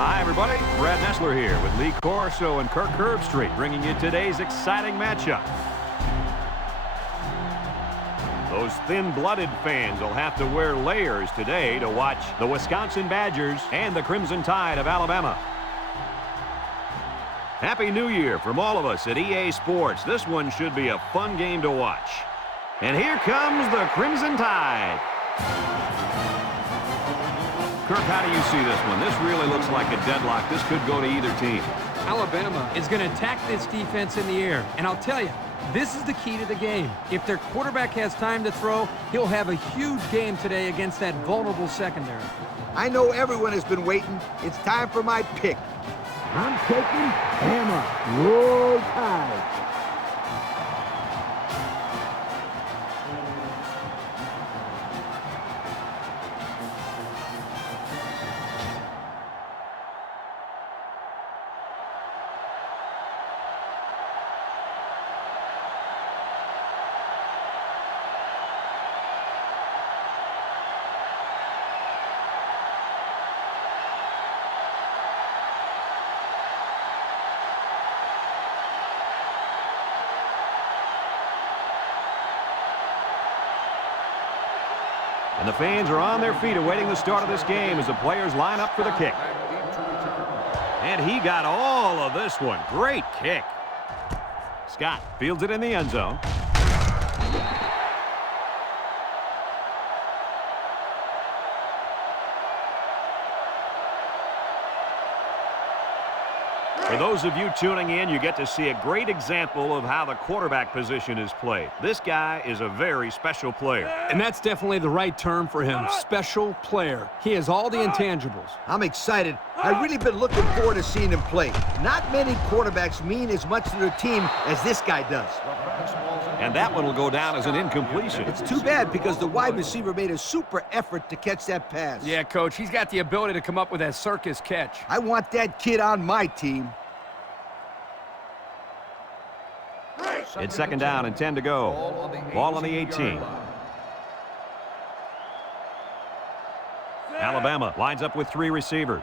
Hi, everybody. Brad Nessler here with Lee Corso and Kirk Herbstreit, bringing you today's exciting matchup. Those thin-blooded fans will have to wear layers today to watch the Wisconsin Badgers and the Crimson Tide of Alabama. Happy New Year from all of us at EA Sports. This one should be a fun game to watch. And here comes the Crimson Tide. Kirk, how do you see this one? This really looks like a deadlock. This could go to either team. Alabama is going to attack this defense in the air. And I'll tell you, this is the key to the game. If their quarterback has time to throw, he'll have a huge game today against that vulnerable secondary. I know everyone has been waiting. It's time for my pick. I'm taking Bama. Roll Tide. And the fans are on their feet awaiting the start of this game as the players line up for the kick. And he got all of this one. Great kick. Scott fields it in the end zone. For those of you tuning in, you get to see a great example of how the quarterback position is played. This guy is a very special player. And that's definitely the right term for him, special player. He has all the intangibles. I'm excited. I've really been looking forward to seeing him play. Not many quarterbacks mean as much to their team as this guy does. And that one will go down as an incompletion. It's too bad because the wide receiver made a super effort to catch that pass. Yeah, Coach, he's got the ability to come up with that circus catch. I want that kid on my team. It's second down and 10 to go. Ball on the 18. Alabama lines up with three receivers.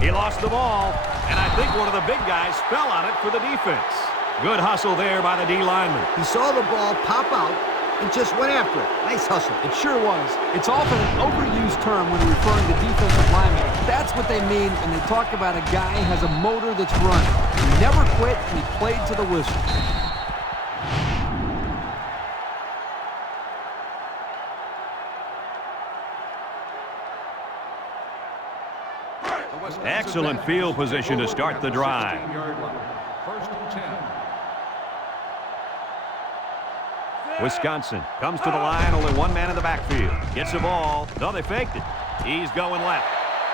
He lost the ball, and I think one of the big guys fell on it for the defense. Good hustle there by the D lineman. He saw the ball pop out and just went after it. Nice hustle. It sure was. It's often an overused term when referring to defensive linemen. That's what they mean when they talk about a guy who has a motor that's running. He never quit, and he played to the whistle. Excellent field position to start the drive. First and 10. Wisconsin comes to the line, only one man in the backfield. Gets the ball. No, they faked it. He's going left.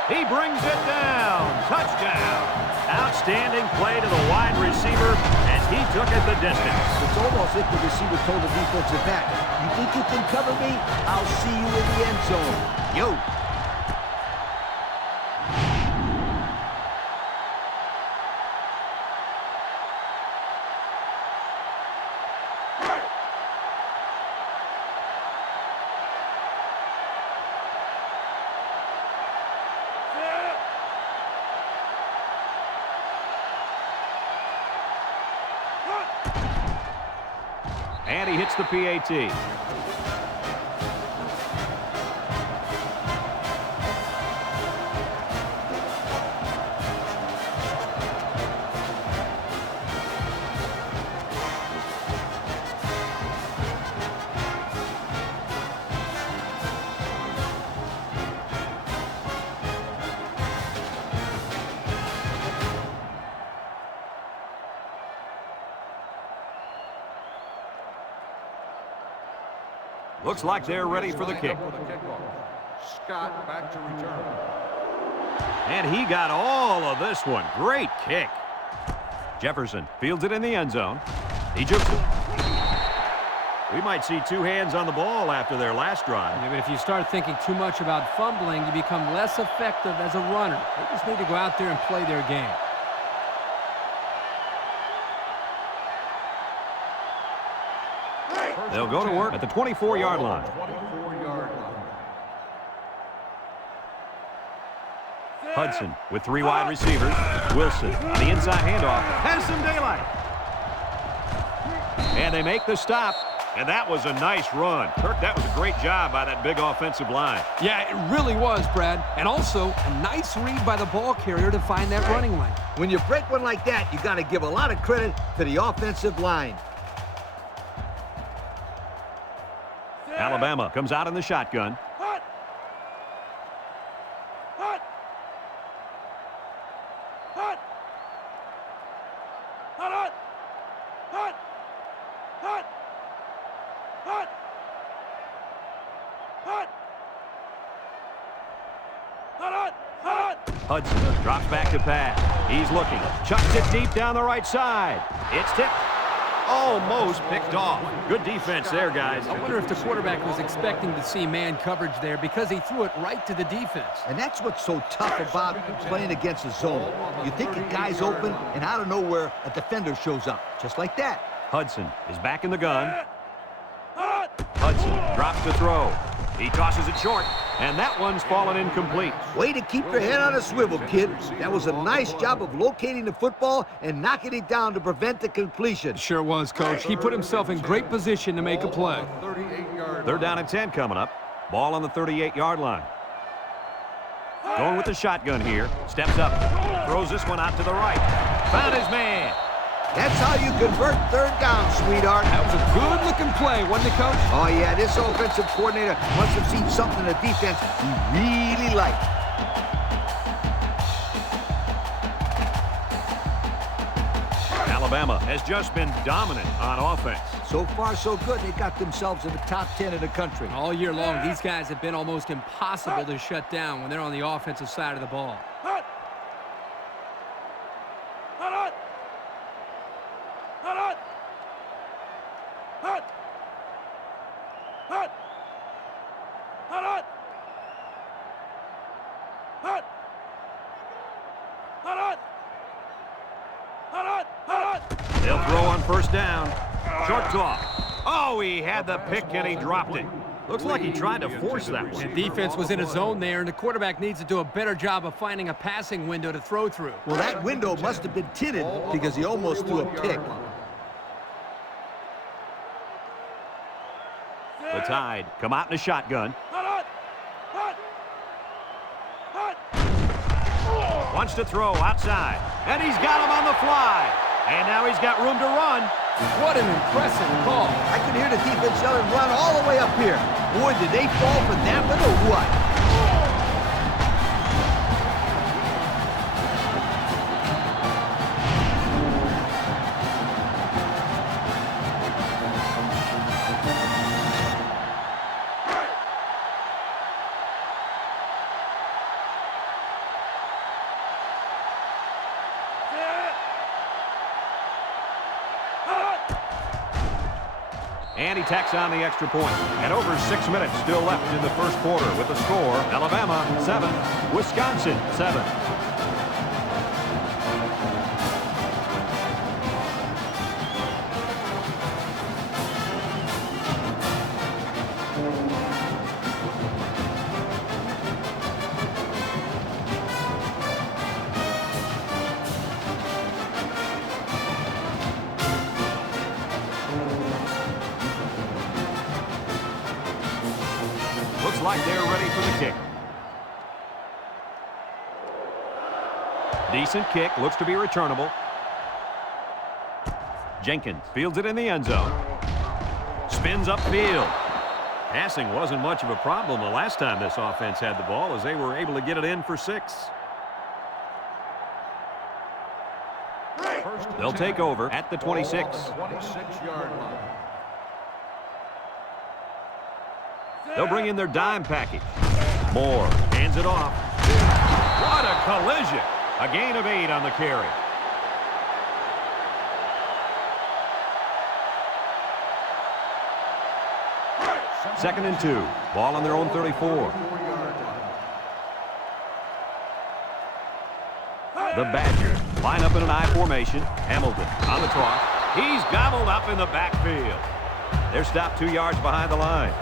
He brings it down. Touchdown. Outstanding play to the wide receiver as he took it the distance. It's almost if the receiver told the defensive back, you think you can cover me? I'll see you in the end zone. Yo. And he hits the PAT. Looks like they're ready for the kick. Scott back to return. And he got all of this one. Great kick. Jefferson fields it in the end zone. He jukes it. We might see two hands on the ball after their last drive. Yeah, but if you start thinking too much about fumbling, you become less effective as a runner. They just need to go out there and play their game. They'll go to work at the 24-yard line. 24-yard line. Hudson with 3 wide receivers. Wilson on the inside handoff. Has some daylight. And they make the stop. And that was a nice run. Kirk, that was a great job by that big offensive line. Yeah, it really was, Brad. And also, a nice read by the ball carrier to find that running lane. When you break one like that, you got to give a lot of credit to the offensive line. Alabama comes out in the shotgun. Hudson drops back to pass. He's looking. Chucks it deep down the right side. It's tipped. Almost picked off. Good defense there, guys. I wonder if the quarterback was expecting to see man coverage there because he threw it right to the defense. And that's what's so tough about playing against a zone. You think a guy's open, and out of nowhere, a defender shows up. Just like that. Hudson is back in the gun. Hudson drops to throw. He tosses it short, and that one's fallen incomplete. Way to keep your head on a swivel, kid. That was a nice job of locating the football and knocking it down to prevent the completion. Sure was, Coach. He put himself in great position to make a play. 3rd down and 10 coming up. Ball on the 38-yard line. Going with the shotgun here. Steps up. Throws this one out to the right. Found his man. That's how you convert 3rd down, sweetheart. That was a good-looking play, wasn't it, Coach? Oh, yeah, this offensive coordinator must have seen something in the defense he really liked. Alabama has just been dominant on offense. So far, so good. They got themselves in the top 10 in the country. All year long, these guys have been almost impossible to shut down when they're on the offensive side of the ball. They'll throw on 1st down. Short toss. Oh, he had the pick and he dropped it. Looks like he tried to force that one. The defense was in a zone there, and the quarterback needs to do a better job of finding a passing window to throw through. Well, that window must have been tinted because he almost threw a pick. The Tide come out in a shotgun. Wants to throw outside, and he's got him on the fly. And now he's got room to run. What an impressive call. I can hear the defense yelling, run all the way up here. Boy, did they fall for that one or what? And he tacks on the extra point. And over 6 minutes still left in the 1st quarter with the score, Alabama 7, Wisconsin 7. Looks like they're ready for the kick. Decent kick, looks to be returnable. Jenkins fields it in the end zone. Spins upfield. Passing wasn't much of a problem the last time this offense had the ball, as they were able to get it in for 6. They'll take over at the 26. 26-yard line. They'll bring in their dime package. Moore hands it off. What a collision. A gain of 8 on the carry. Second and 2. Ball on their own 34. The Badgers line up in an I formation. Hamilton on the toss. He's gobbled up in the backfield. They're stopped 2 yards behind the line.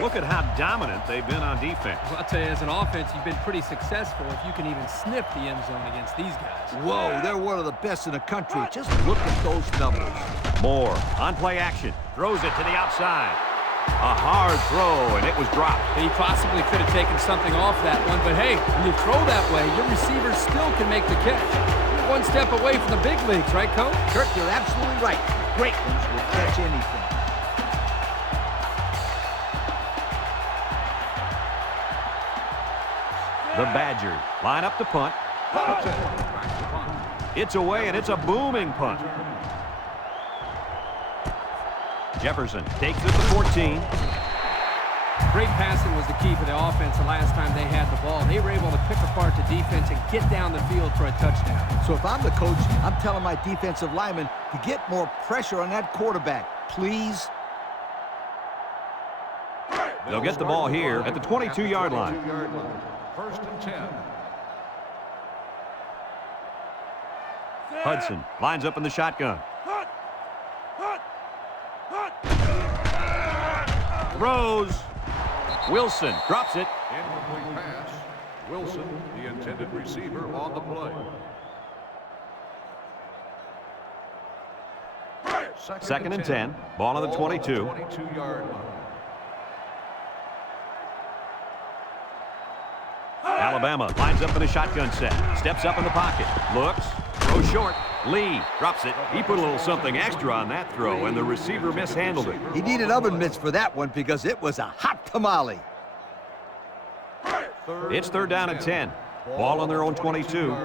Look at how dominant they've been on defense. Well, I'll tell you, as an offense, you've been pretty successful if you can even sniff the end zone against these guys. Whoa, they're one of the best in the country. Just look at those numbers. Moore on play action. Throws it to the outside. A hard throw, and it was dropped. He possibly could have taken something off that one, but hey, when you throw that way, your receiver still can make the catch. You're one step away from the big leagues, right, Coach? Kirk, you're absolutely right. Great ones will catch anything. The Badgers line up to punt. It's away, and it's a booming punt. Jefferson takes it to 14. Great passing was the key for the offense the last time they had the ball. They were able to pick apart the defense and get down the field for a touchdown. So if I'm the coach, I'm telling my defensive linemen to get more pressure on that quarterback, please. They'll get the ball here at the 22-yard line. First and 10. Hudson lines up in the shotgun. Throws. Wilson drops it. Incomplete pass. Wilson, the intended receiver, on the play. Second and 10. Ball on the 22. 22-yard line. Alabama lines up in a shotgun set. Steps up in the pocket. Looks. Throws short. Lee drops it. He put a little something extra on that throw, and the receiver mishandled it. He needed oven mitts for that one because it was a hot tamale. It's third down and 10. Ball on their own 22.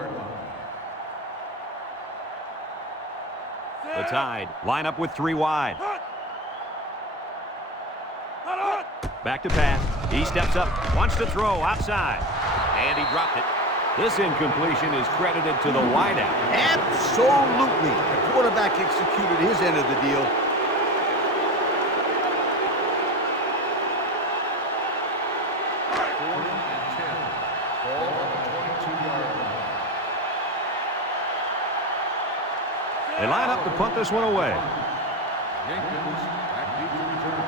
The Tide line up with 3 wide. Back to pass. He steps up. Wants to throw outside. And he dropped it. This incompletion is credited to the wideout. Absolutely. The quarterback executed his end of the deal. Fourth and 10. Ball on the 22-yard line. They line up to punt this one away. Jenkins back deep to return.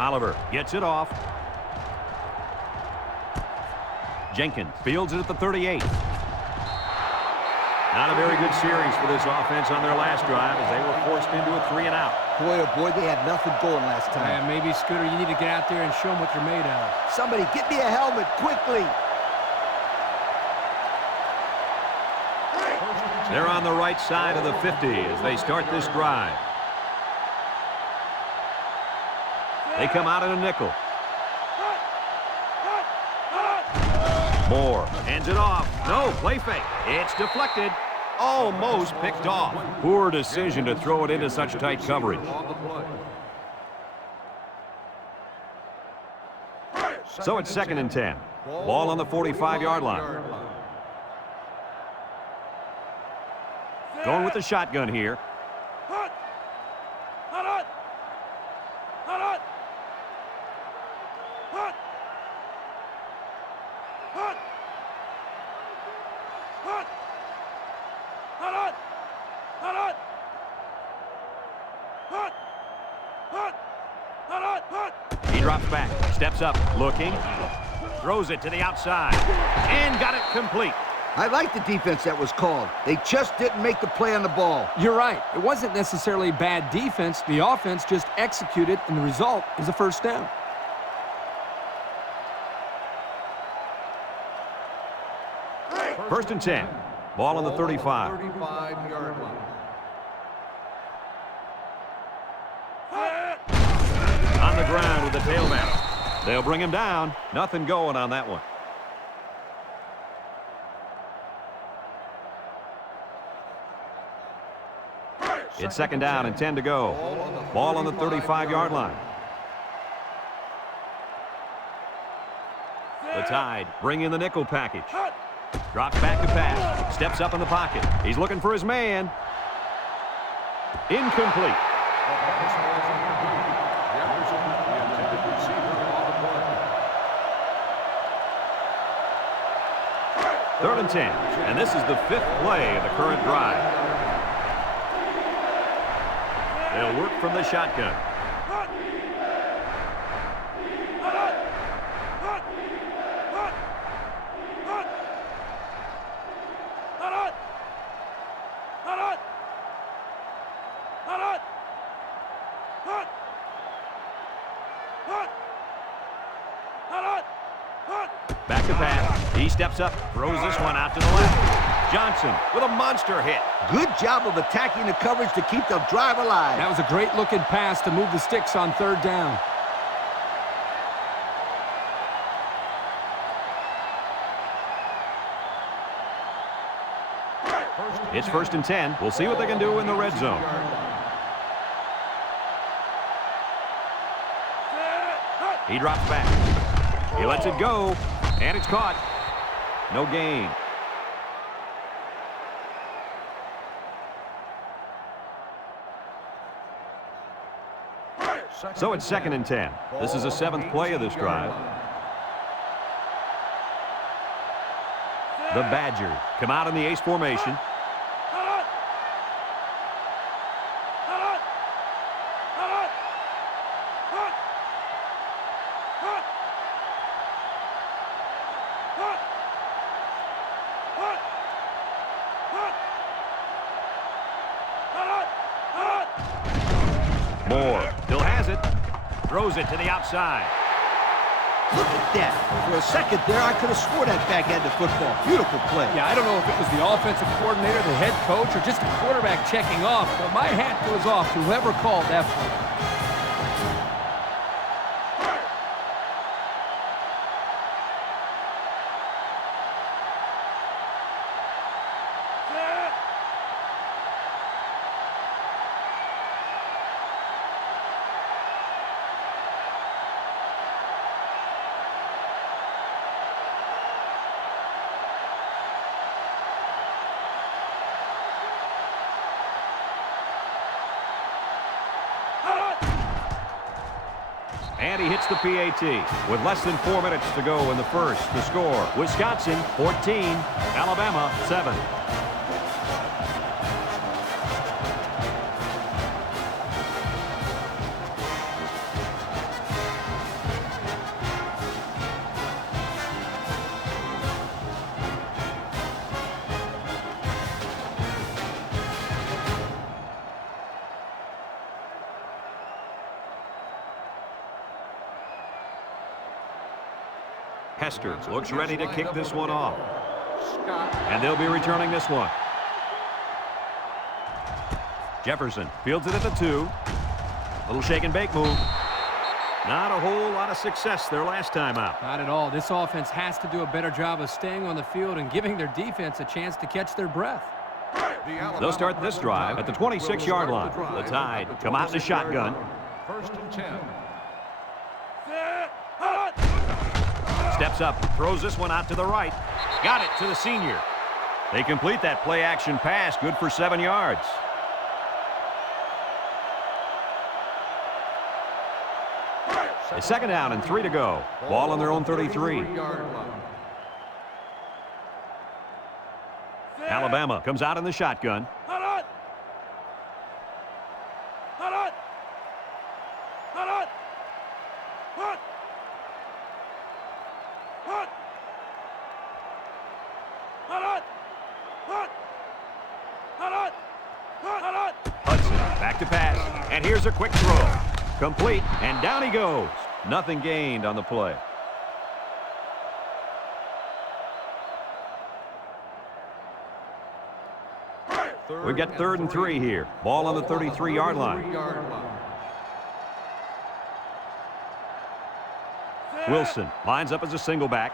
Oliver gets it off. Jenkins fields it at the 38. Not a very good series for this offense on their last drive as they were forced into a 3-and-out. Boy, oh boy, they had nothing going last time. Yeah, maybe, Scooter, you need to get out there and show them what you're made of. Somebody get me a helmet quickly. They're on the right side of the 50 as they start this drive. They come out in a nickel. Moore hands it off. No, play fake. It's deflected. Almost picked off. Poor decision to throw it into such tight coverage. On the play. So it's second and 10. Ball on the 45-yard line. Going with the shotgun here. He drops back, steps up, looking, throws it to the outside, and got it complete. I like the defense that was called. They just didn't make the play on the ball. You're right. It wasn't necessarily bad defense. The offense just executed, and the result is a first down. First and 10. Ball on the 35. 35-yard line. On the ground with the tailback. They'll bring him down. Nothing going on that one. It's second down and 10 to go. Ball on the 35-yard line. The Tide bring in the nickel package. Drops back to pass. Steps up in the pocket. He's looking for his man. Incomplete. Jefferson, the intended receiver, on the play. Third and 10. And this is the 5th play of the current drive. They'll work from the shotgun. to pass. He steps up, throws this one out to the left. Johnson with a monster hit. Good job of attacking the coverage to keep the drive alive. That was a great-looking pass to move the sticks on third down. It's 1st and 10. We'll see what they can do in the red zone. He drops back. He lets it go, and it's caught. No gain. So it's 2nd and 10. This is the 7th play of this drive. The Badgers come out in the ace formation. Moore still has it. Throws it to the outside. Look at that. For a second there, I could have swore that back had the football. Beautiful play. Yeah, I don't know if it was the offensive coordinator, the head coach, or just the quarterback checking off, but my hat goes off to whoever called that play. And he hits the PAT with less than 4 minutes to go in the first. The score, Wisconsin 14, Alabama 7. Hester looks ready to kick this one off. And they'll be returning this one. Jefferson fields it at the 2. Little shake and bake move. Not a whole lot of success their last time out. Not at all. This offense has to do a better job of staying on the field and giving their defense a chance to catch their breath. They'll start this drive at the 26-yard line. The Tide come out in the shotgun. 1st and 10. Steps up, throws this one out to the right. Got it to the senior. They complete that play-action pass, good for 7 yards. It's 2nd down and 3 to go. Ball on their own 33. Alabama comes out in the shotgun. Hudson back to pass, and here's a quick throw. Complete, and down he goes. Nothing gained on the play. We get 3rd and 3 here. Ball on the 33-yard line. Wilson lines up as a single back.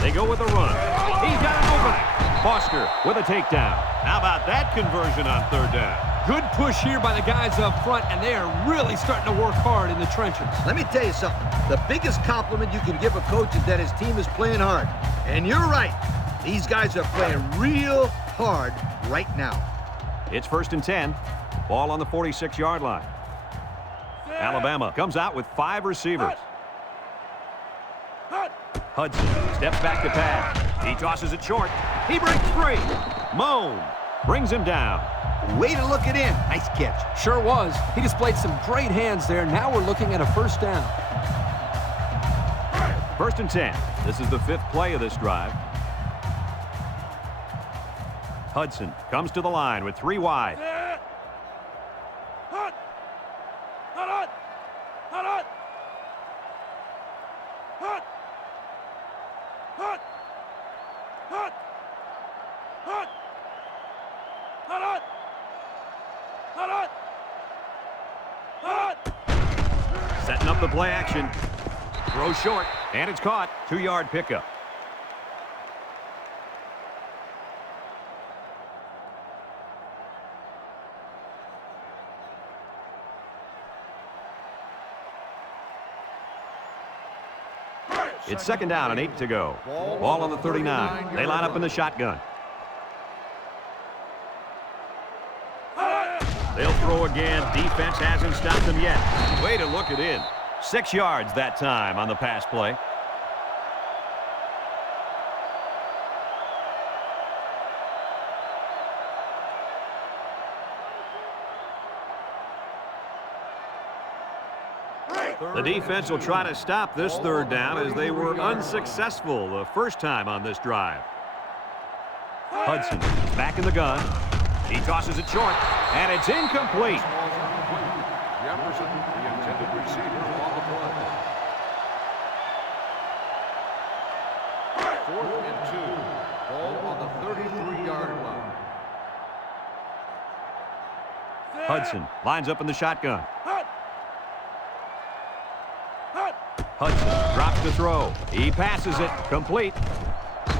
They go with a run. He's got it over. Foster with a takedown. How about that conversion on 3rd down? Good push here by the guys up front, and they are really starting to work hard in the trenches. Let me tell you something. The biggest compliment you can give a coach is that his team is playing hard. And you're right. These guys are playing real hard right now. It's 1st and 10. Ball on the 46-yard line. Alabama comes out with 5 receivers. Hudson steps back to pass. He tosses it short. He breaks free. Moan brings him down. Way to look it in. Nice catch. Sure was. He displayed some great hands there. Now we're looking at a 1st down. 1st and 10. This is the 5th play of this drive. Hudson comes to the line with 3 wide. Setting up the play action. Throw short, and it's caught. 2-yard pickup. It's 2nd down and 8 to go. Ball on the 39. They line up in the shotgun. They'll throw again. Defense hasn't stopped them yet. Way to look it in. 6 yards that time on the pass play. The defense will try to stop this 3rd down as they were unsuccessful the first time on this drive. Hudson is back in the gun. He tosses it short, and it's incomplete. Jefferson, the intended receiver, on the play. 4th and 2. Ball on the 33-yard line. Hudson lines up in the shotgun. Hudson drops the throw. He passes it. Complete.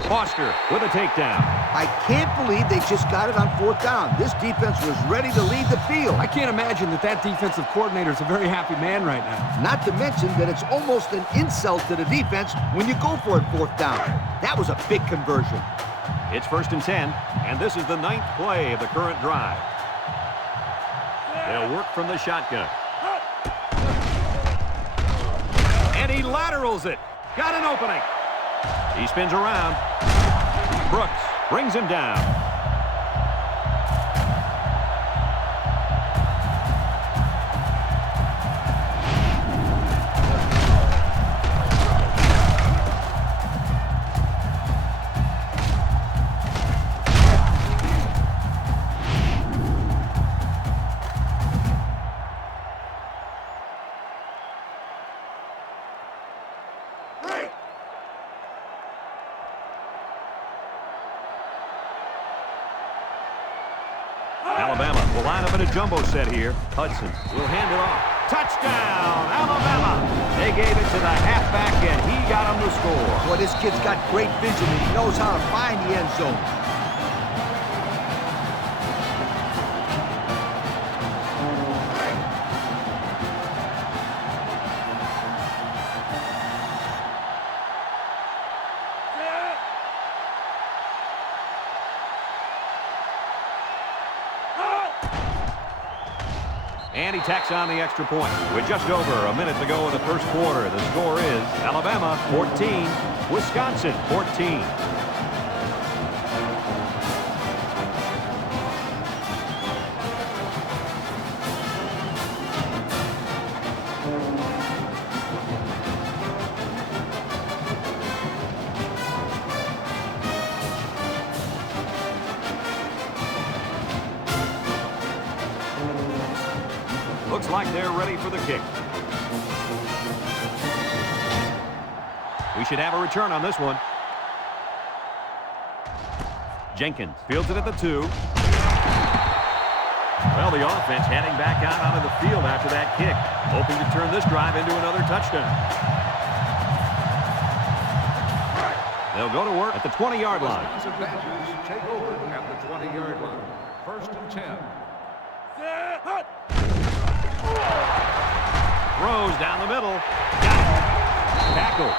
Foster with a takedown. I can't believe they just got it on 4th down. This defense was ready to lead the field. I can't imagine that defensive coordinator is a very happy man right now. Not to mention that it's almost an insult to the defense when you go for it 4th down. That was a big conversion. It's 1st and 10, and this is the 9th play of the current drive. They'll work from the shotgun. And he laterals it. Got an opening. He spins around. Brooks brings him down. Alabama will line up in a jumbo set here. Hudson will hand it off. Touchdown, Alabama! They gave it to the halfback, and he got him to score. Boy, this kid's got great vision, and he knows how to find the end zone. And he tacks on the extra point. With just over a minute to go in the first quarter, the score is Alabama 14, Wisconsin 14. Looks like they're ready for the kick. We should have a return on this one. Jenkins fields it at the 2. Well, the offense heading back out onto the field after that kick, hoping to turn this drive into another touchdown. They'll go to work at the 20-yard line. Wisconsin Badgers take over at the 20-yard line. 1st and 10. Throws down the middle. Got it. Tackle.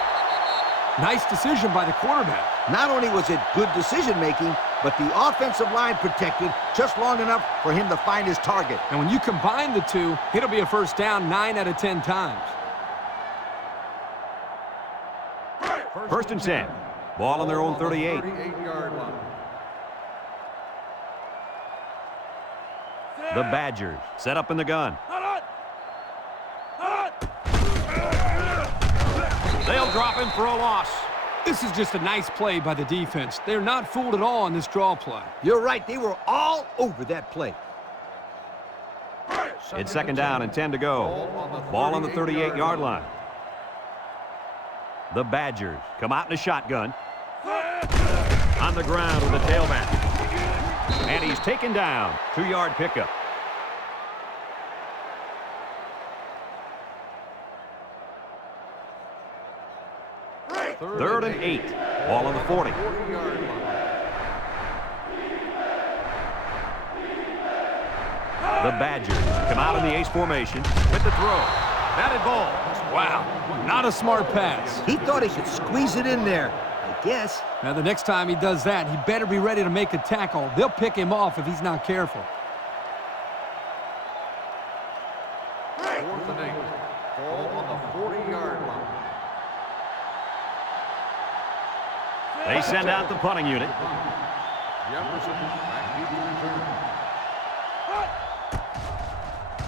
Nice decision by the quarterback. Not only was it good decision-making, but the offensive line protected just long enough for him to find his target. And when you combine the two, it'll be a 1st down 9 out of 10 times. 1st and 10. Ball on their own 38. 38-yard line. The Badgers set up in the gun. They'll drop him for a loss. This is just a nice play by the defense. They're not fooled at all on this draw play. You're right. They were all over that play. It's second down and 10 to go. Ball on the 38-yard line. The Badgers come out in a shotgun. On the ground with the tailback. And he's taken down. 2-yard pickup. Third and 8. Ball on the 40. The Badgers come out in the ace formation with the throw. Batted ball. Wow, not a smart pass. He thought he could squeeze it in there, I guess. Now, the next time he does that, he better be ready to make a tackle. They'll pick him off if he's not careful. Fourth and 8. Ball on the 40-yard line. They send out the punting unit. Jefferson back deep to return.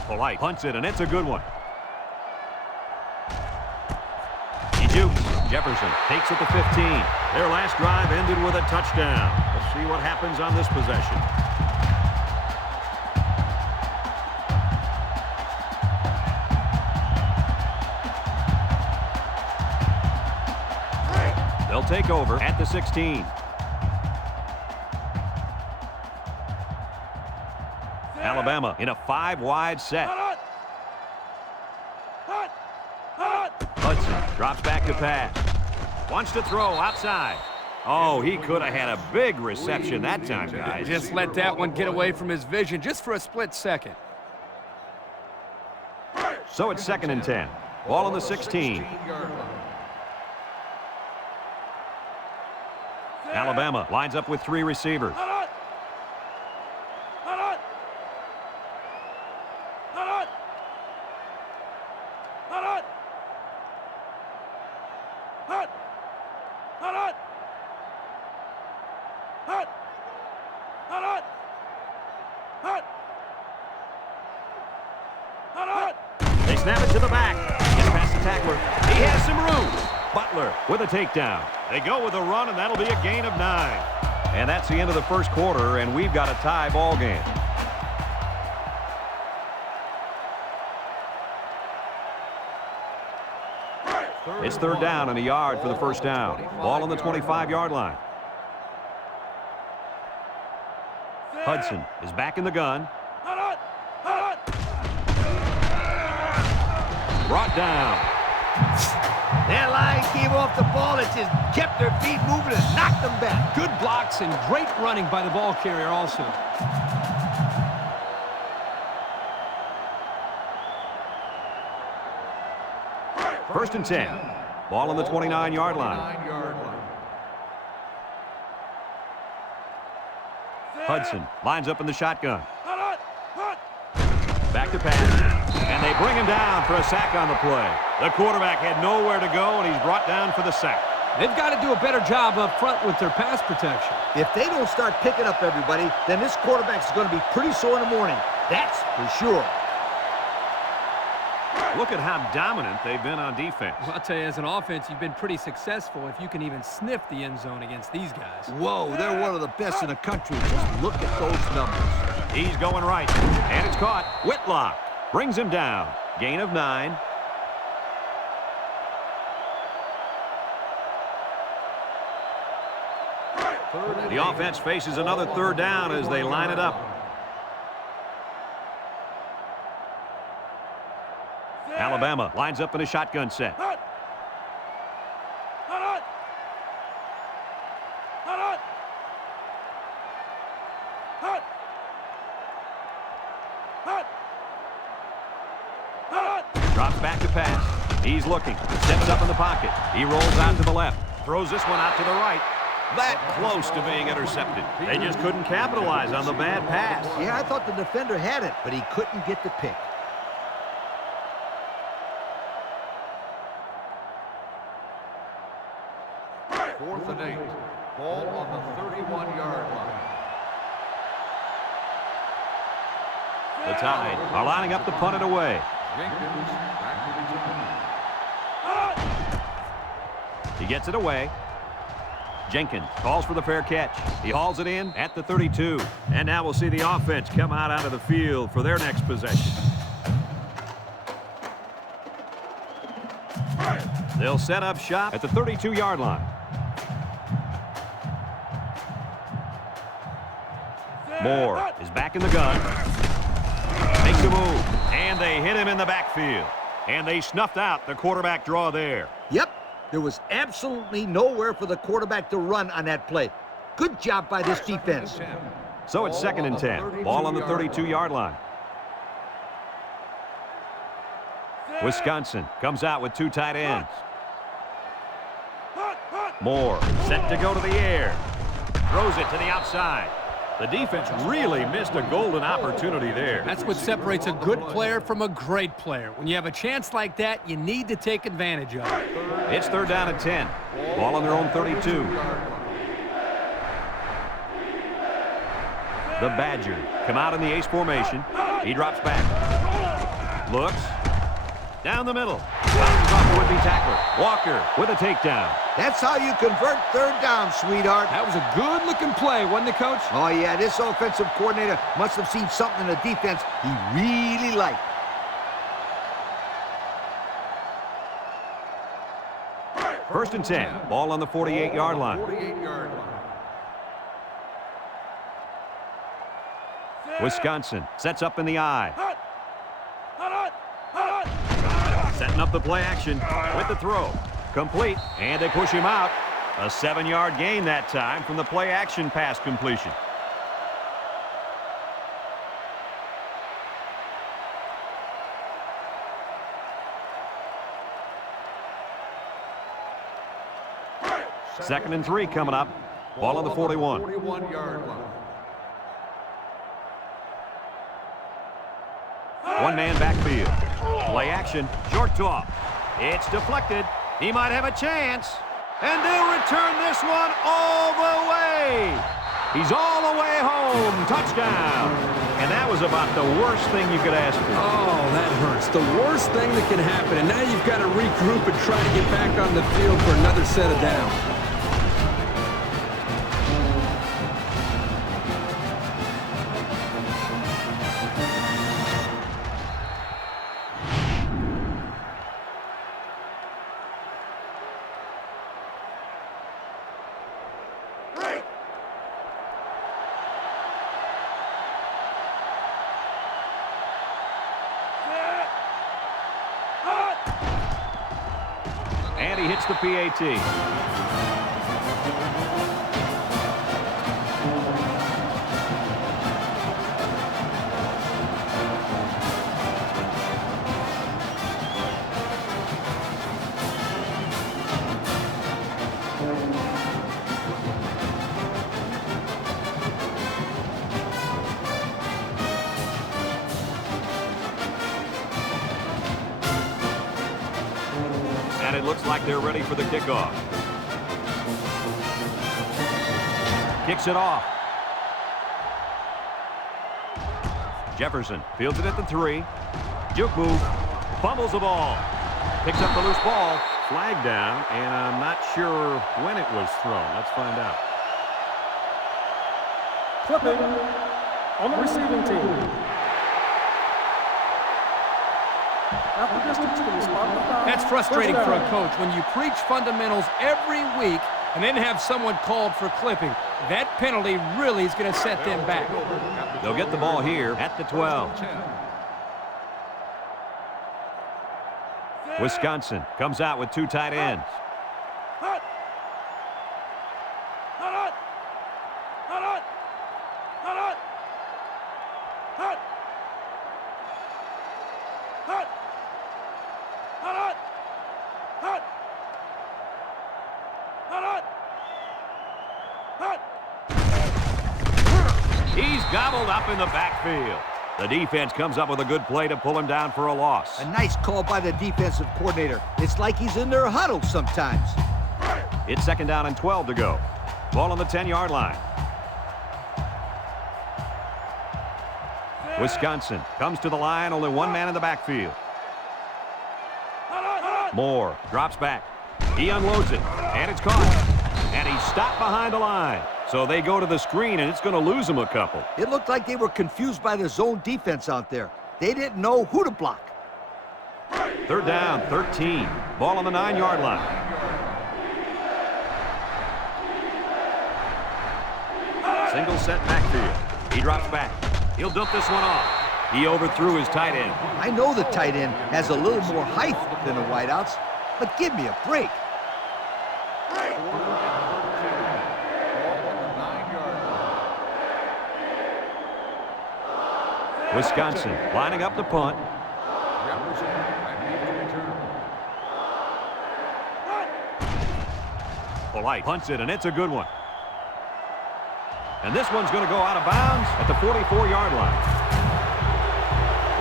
Polite punts it, and it's a good one. He jukes. Jefferson takes it to 15. Their last drive ended with a touchdown. Let's see what happens on this possession. They'll take over at the 16. Alabama in a 5-wide set. Hudson drops back to pass. Wants to throw outside. Oh, he could have had a big reception that time, guys. Just let that one get away from his vision just for a split second. So it's second and 10. Ball on the 16. Alabama lines up with 3 receivers. They snap it to the back. Gets past the tackler. He has some room. Butler with a takedown. They go with a run, and that'll be a gain of 9. And that's the end of the first quarter, and we've got a tie ball game. It's third down and a yard for the first down. Ball on the 25-yard line. Hudson is back in the gun. Brought down. That line came off the ball. It just kept their feet moving and knocked them back. Good blocks and great running by the ball carrier also. First and 10. Ball on the 29-yard line. Hudson lines up in the shotgun. Back to pass. And they bring him down for a sack on the play. The quarterback had nowhere to go, and he's brought down for the sack. They've got to do a better job up front with their pass protection. If they don't start picking up everybody, then this quarterback's going to be pretty sore in the morning. That's for sure. Look at how dominant they've been on defense. Well, I'll tell you, as an offense, you've been pretty successful if you can even sniff the end zone against these guys. Whoa, they're one of the best in the country. Just look at those numbers. He's going right, and it's caught. Whitlock brings him down. Gain of 9. The offense faces another third down as they line it up. Alabama lines up in a shotgun set. Drops back to pass. He's looking. Steps up in the pocket. He rolls out to the left. Throws this one out to the right. That close to being intercepted. They just couldn't capitalize on the bad pass. Yeah, I thought the defender had it, but he couldn't get the pick. Fourth and 8. Ball on the 31-yard line. The Tide are lining up to punt it away. Jenkins back to return. He gets it away. Jenkins calls for the fair catch. He hauls it in at the 32. And now we'll see the offense come out onto the field for their next possession. They'll set up shop at the 32-yard line. Moore is back in the gun. Makes a move. And they hit him in the backfield. And they snuffed out the quarterback draw there. Yep, there was absolutely nowhere for the quarterback to run on that play. Good job by this defense. So it's 2nd and 10. Ball on the 32-yard line. Wisconsin comes out with 2 tight ends. Moore set to go to the air. Throws it to the outside. The defense really missed a golden opportunity there. That's what separates a good player from a great player. When you have a chance like that, you need to take advantage of it. It's 3rd down and 10. Ball on their own 32. The Badgers come out in the ace formation. He drops back. Looks. Down the middle. Bounces off the would-be tackler. Walker with a takedown. That's how you convert 3rd down, sweetheart. That was a good-looking play, wasn't it, Coach? Oh, yeah, this offensive coordinator must have seen something in the defense he really liked. First and 10. Ball on the 48-yard line. 48-yard line. Wisconsin sets up in the I. Setting up the play action with the throw. Complete, and they push him out. A 7-yard gain that time from the play action pass completion. Second and 3 coming up. Ball on the 41. 41-yard line. One-man backfield. Play action. Short toss. It's deflected. He might have a chance. And they'll return this one all the way. He's all the way home. Touchdown. And that was about the worst thing you could ask for. Oh, that hurts. The worst thing that can happen. And now you've got to regroup and try to get back on the field for another set of downs. And he hits the PAT. And it looks like they're ready for the kickoff. Kicks it off. Jefferson fields it at the 3. Juke move. Fumbles the ball. Picks up the loose ball. Flag down, and I'm not sure when it was thrown. Let's find out. Clipping on the receiving team. That's frustrating for a coach when you preach fundamentals every week and then have someone called for clipping. That penalty really is going to set them back. They'll get the ball here at the 12. Wisconsin comes out with 2 tight ends. He's gobbled up in the backfield. The defense comes up with a good play to pull him down for a loss. A nice call by the defensive coordinator. It's like he's in their huddle sometimes. It's 2nd down and 12 to go. Ball on the 10-yard line. Wisconsin comes to the line, only one man in the backfield. Moore drops back. He unloads it, and it's caught. And he's stopped behind the line. So they go to the screen, and it's going to lose him a couple. It looked like they were confused by the zone defense out there. They didn't know who to block. Third down, 13. Ball on the 9-yard line. Single set backfield. He drops back. He'll dump this one off. He overthrew his tight end. I know the tight end has a little more height than the wideouts, but give me a break. Wisconsin lining up the punt. Polite punts it, and it's a good one. And this one's going to go out of bounds at the 44-yard line.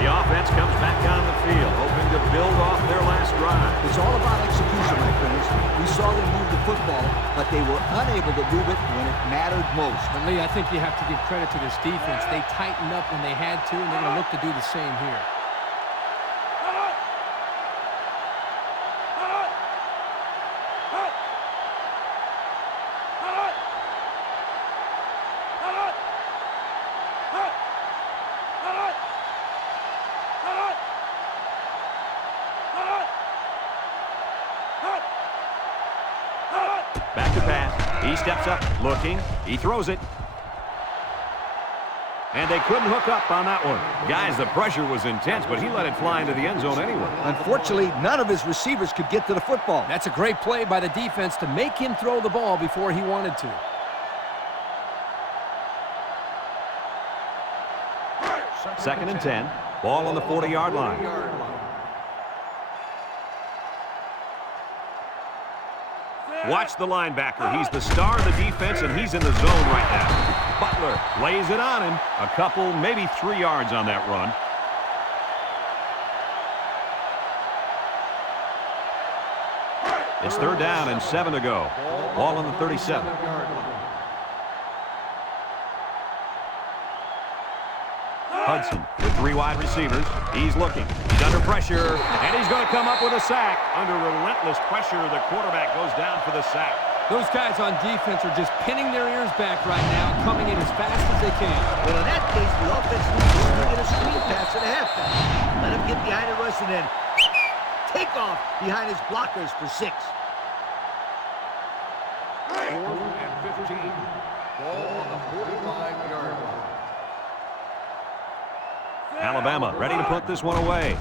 The offense comes back on the field, hoping to build off their last drive. It's all about execution, my friends. We saw them move the football, but they were unable to move it when it mattered most. But Lee, I think you have to give credit to this defense. They tightened up when they had to, and they're going to look to do the same here. Back to pass. He steps up, looking. He throws it. And they couldn't hook up on that one. Guys, the pressure was intense, but he let it fly into the end zone anyway. Unfortunately, none of his receivers could get to the football. That's a great play by the defense to make him throw the ball before he wanted to. Second and 10. Ball on the 40-yard line. Watch the linebacker. He's the star of the defense, and he's in the zone right now. Butler lays it on him. A couple, maybe 3 yards on that run. It's third down and 7 to go. Ball on the 37. Hudson with 3 wide receivers. He's looking. He's under pressure, and he's going to come up with a sack. Under relentless pressure, the quarterback goes down for the sack. Those guys on defense are just pinning their ears back right now, coming in as fast as they can. Well, in that case, the offense needs to swing a screen pass at halftime. Let him get behind the rush and then take off behind his blockers for 6. 4th and 15. Ball on the 45-yard line. Alabama ready to put this one away.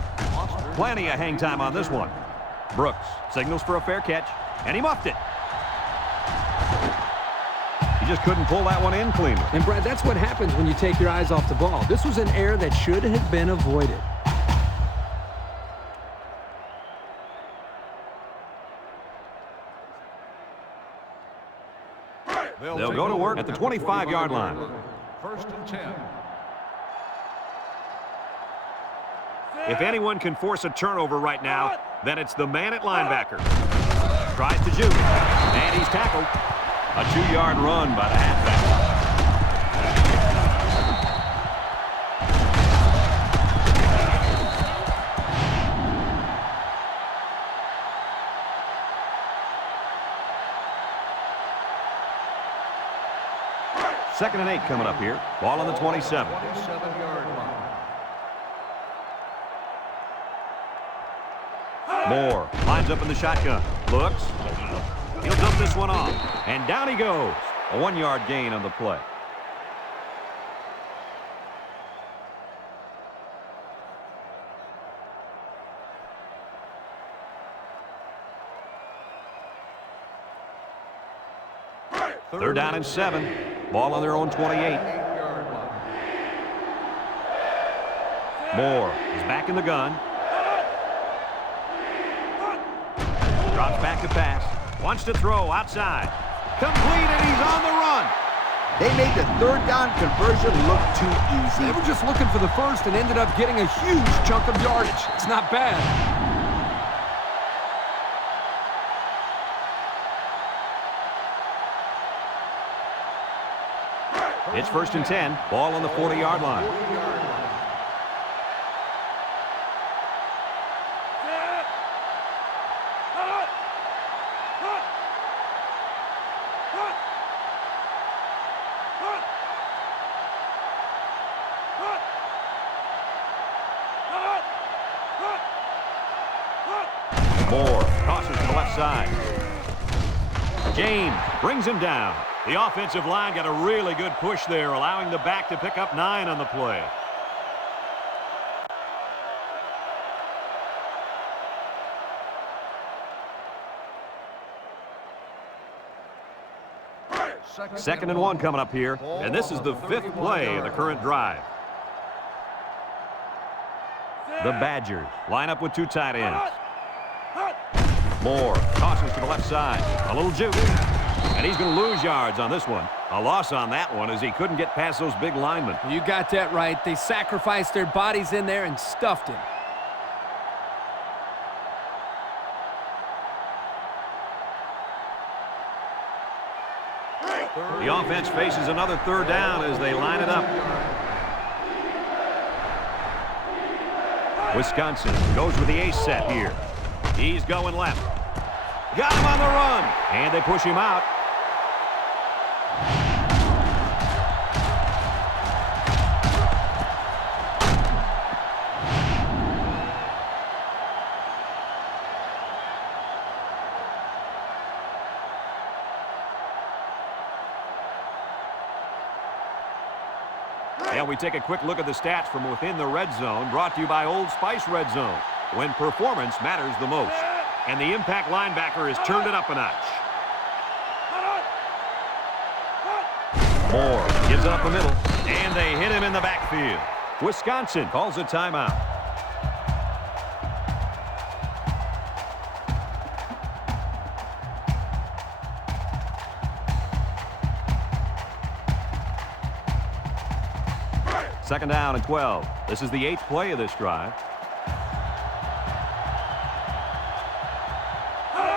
Plenty of hang time on this one. Brooks signals for a fair catch, and he muffed it. He just couldn't pull that one in cleanly. And, Brad, that's what happens when you take your eyes off the ball. This was an error that should have been avoided. They'll go to work at the 25-yard line. 1st and 10. If anyone can force a turnover right now, then it's the man at linebacker. Tries to juke, and he's tackled. A 2-yard run by the halfback. Second and 8 coming up here. Ball on the 27. 27-yard line. Moore lines up in the shotgun. Looks. He'll dump this one off. And down he goes. A 1-yard gain on the play. Third down and 7. Ball on their own 28. 8-yard line. Moore is back in the gun. Drops back to pass. Wants to throw outside. Complete, and he's on the run. They made the third down conversion look too easy. They were just looking for the first and ended up getting a huge chunk of yardage. It's not bad. It's 1st and 10. Ball on the 40-yard line. 40-yard line. Moore tosses to the left side. James brings him down. The offensive line got a really good push there, allowing the back to pick up 9 on the play. Second and 1 coming up here, and this is the 5th play of the current drive. The Badgers line up with 2 tight ends. Moore tosses to the left side. A little juke. And he's going to lose yards on this one. A loss on that one as he couldn't get past those big linemen. You got that right. They sacrificed their bodies in there and stuffed him. The offense faces another 3rd down as they line it up. Wisconsin goes with the ace set here. He's going left. Got him on the run. And they push him out. And we take a quick look at the stats from within the red zone, brought to you by Old Spice Red Zone, when performance matters the most. And the impact linebacker has turned it up a notch. Moore gives it up the middle, and they hit him in the backfield. Wisconsin calls a timeout. Second down and 12. This is the 8th play of this drive.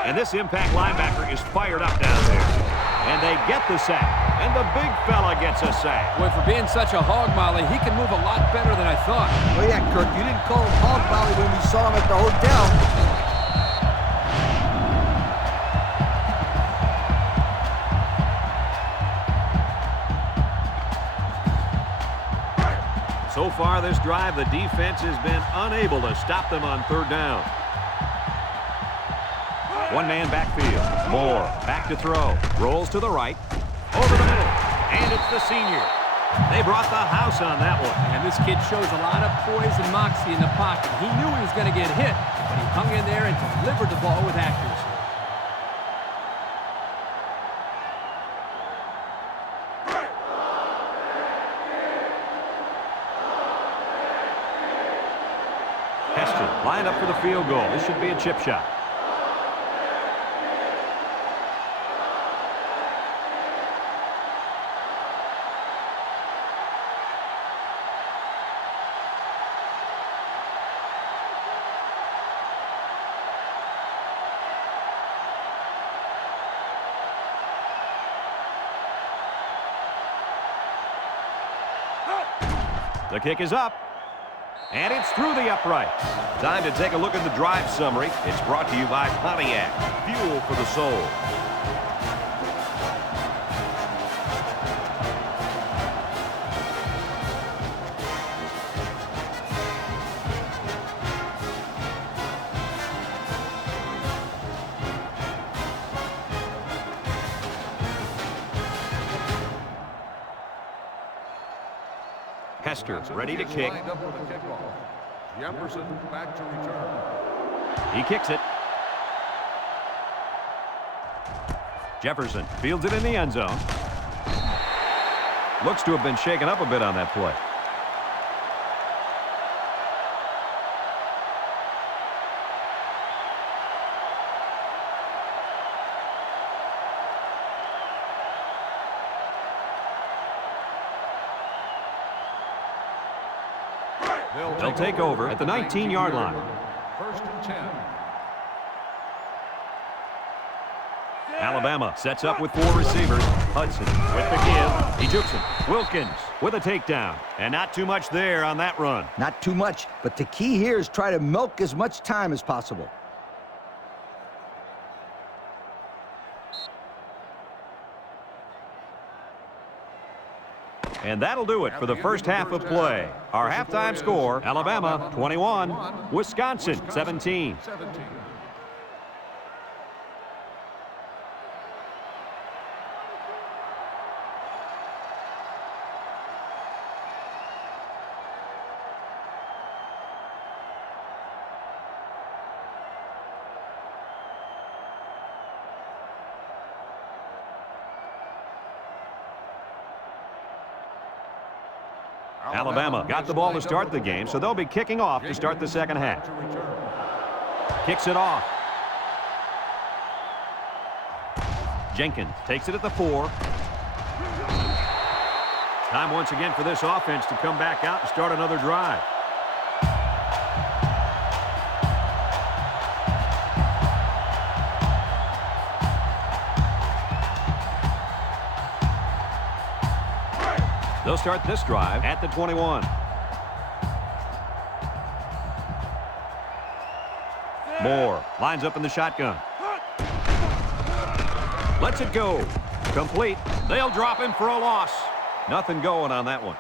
And this impact linebacker is fired up down there. And they get the sack. And the big fella gets a sack. Boy, for being such a hog molly, he can move a lot better than I thought. Oh, yeah, Kirk, you didn't call him hog molly when we saw him at the hotel. So far this drive, the defense has been unable to stop them on 3rd down. One-man backfield. Moore back to throw. Rolls to the right. Over the middle. And it's the senior. They brought the house on that one. And this kid shows a lot of poise and moxie in the pocket. He knew he was going to get hit, but he hung in there and delivered the ball with accuracy. Lined up for the field goal. This should be a chip shot. The kick is up. And it's through the upright. Time to take a look at the drive summary. It's brought to you by Pontiac. Fuel for the soul. Hester ready to kick. Jefferson back to return. He kicks it. Jefferson fields it in the end zone. Looks to have been shaken up a bit on that play. They'll take over at the 19-yard line. 1st and 10. Alabama sets up with 4 receivers. Hudson with the give. He jukes him. Wilkins with a takedown. And not too much there on that run. Not too much, but the key here is try to milk as much time as possible. And that'll do it for the first half of play. Our halftime score, Alabama 21, Wisconsin 17. Alabama got the ball to start the game, so they'll be kicking off to start the second half. Kicks it off. Jenkins takes it at the 4. Time once again for this offense to come back out and start another drive. They'll start this drive at the 21. Moore lines up in the shotgun. Lets it go. Complete. They'll drop him for a loss. Nothing going on that one.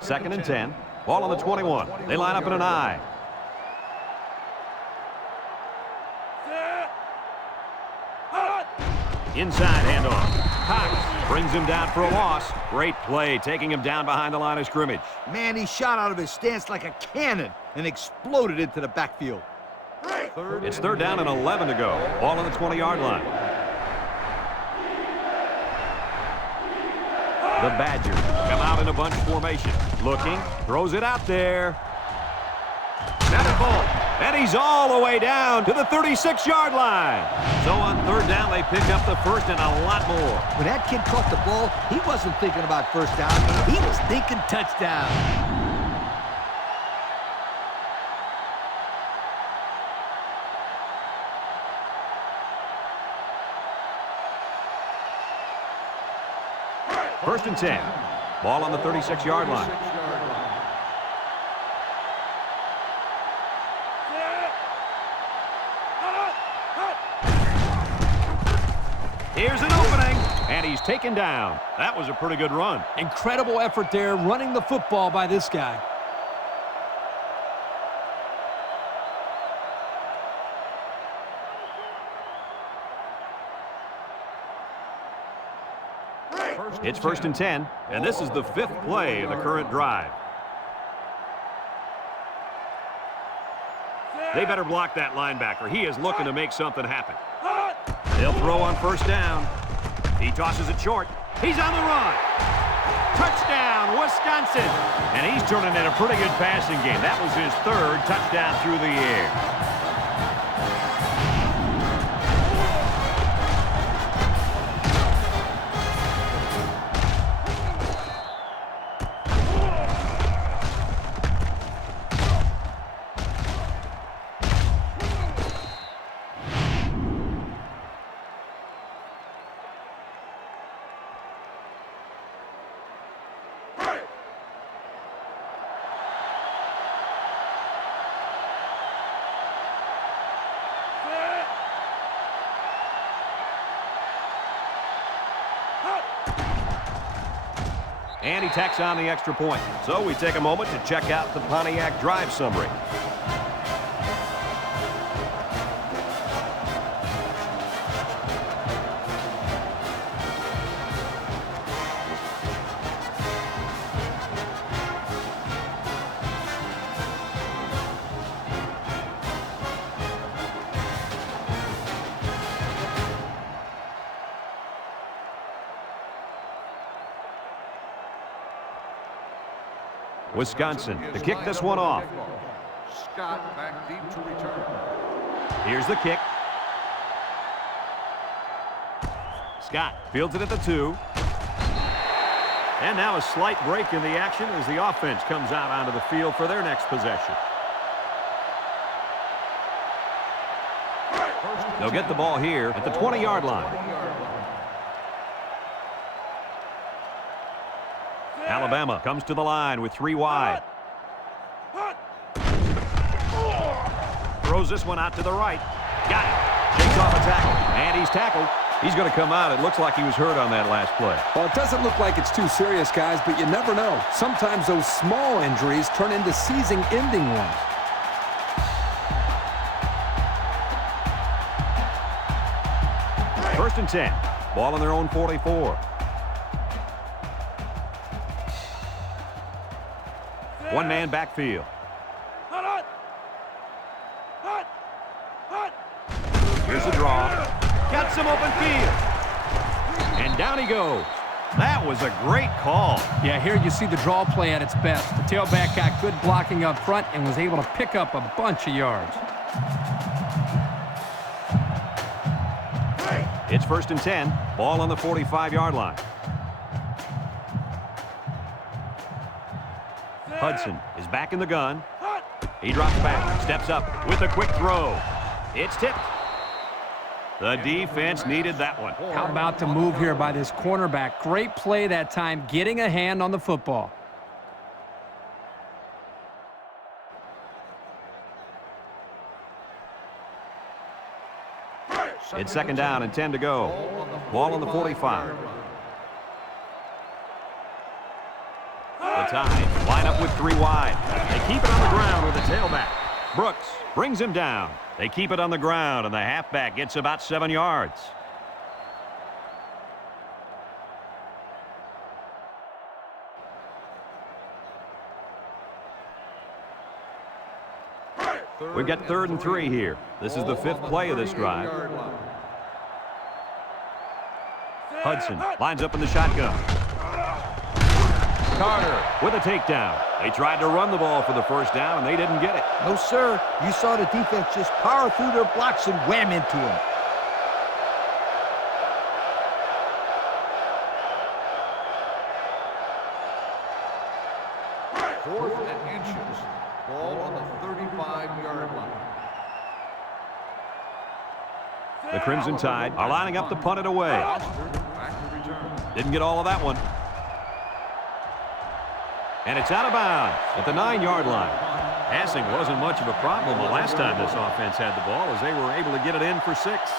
Second and 10. Ball on the 21. They line up in an I. Inside handoff. Cox brings him down for a loss. Great play, taking him down behind the line of scrimmage. Man, he shot out of his stance like a cannon and exploded into the backfield. It's third down and 11 to go. Ball on the 20-yard line. The Badgers come out in a bunch formation. Looking, throws it out there. Snap ball. And he's all the way down to the 36-yard line. So on third down, they pick up the first and a lot more. When that kid caught the ball, he wasn't thinking about first down. He was thinking touchdown. First and 10. Ball on the 36-yard line. Here's an opening, and he's taken down. That was a pretty good run. Incredible effort there running the football by this guy. It's first and 10, and this is the 5th play of the current drive. They better block that linebacker. He is looking to make something happen. They'll throw on first down. He tosses it short. He's on the run. Touchdown, Wisconsin. And he's turning in a pretty good passing game. That was his 3rd touchdown through the air. And he tacks on the extra point. So we take a moment to check out the Pontiac drive summary. Wisconsin to kick this one off. Scott back deep to return. Here's the kick. Scott fields it at the 2. And now a slight break in the action as the offense comes out onto the field for their next possession. They'll get the ball here at the 20-yard line. Alabama comes to the line with 3 wide. Throws this one out to the right. Got it. Shakes off a tackle. And he's tackled. He's going to come out. It looks like he was hurt on that last play. Well, it doesn't look like it's too serious, guys, but you never know. Sometimes those small injuries turn into season-ending ones. First and 10. Ball on their own 44. One-man backfield. Here's the draw. Got some open field. And down he goes. That was a great call. Yeah, here you see the draw play at its best. The tailback got good blocking up front and was able to pick up a bunch of yards. It's 1st and 10. Ball on the 45-yard line. Hudson is back in the gun. He drops back, steps up with a quick throw. It's tipped. The defense needed that one. How about the move here by this cornerback? Great play that time, getting a hand on the football. It's 2nd down and 10 to go. Ball on the 45. The Tide line up with 3 wide. They keep it on the ground with the tailback. Brooks brings him down. They keep it on the ground, and the halfback gets about 7 yards. We've got 3rd and 3 here. This is the 5th play of this drive. Hudson lines up in the shotgun. Carter with a takedown. They tried to run the ball for the 1st down, and they didn't get it. No, sir. You saw the defense just power through their blocks and wham into them. Fourth and inches. Ball on the 35-yard line. The Crimson Tide are lining up to punt it away. Back to return. Didn't get all of that one. And it's out of bounds at the 9-yard line. Passing wasn't much of a problem the last time this offense had the ball, as they were able to get it in for 6.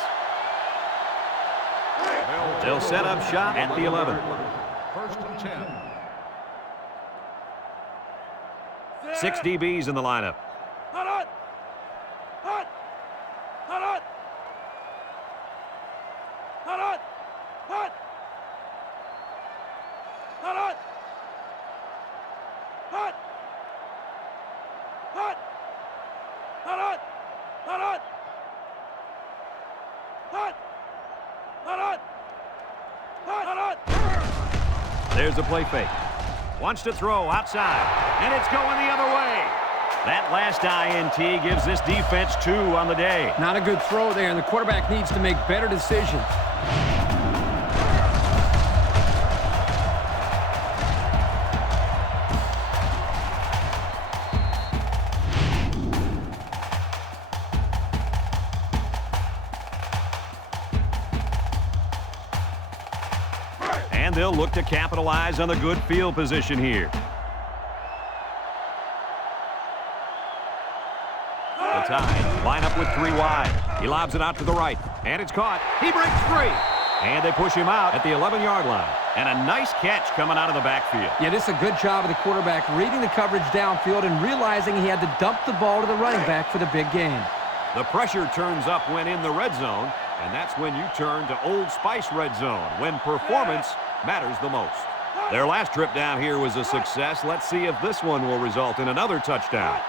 They'll set up shop at the 11. 1st and 10. 6 DBs in the lineup. There's the play fake. Wants to throw outside, and it's going the other way. That last INT gives this defense 2 on the day. Not a good throw there, and the quarterback needs to make better decisions. And they'll look to capitalize on the good field position here. The Tide line up with 3 wide. He lobs it out to the right, and it's caught. He breaks free. And they push him out at the 11-yard line. And a nice catch coming out of the backfield. Yeah, this is a good job of the quarterback reading the coverage downfield and realizing he had to dump the ball to the running back for the big gain. The pressure turns up when in the red zone, and that's when you turn to Old Spice Red Zone, when performance matters the most. Their last trip down here was a success. Let's see if this one will result in another touchdown.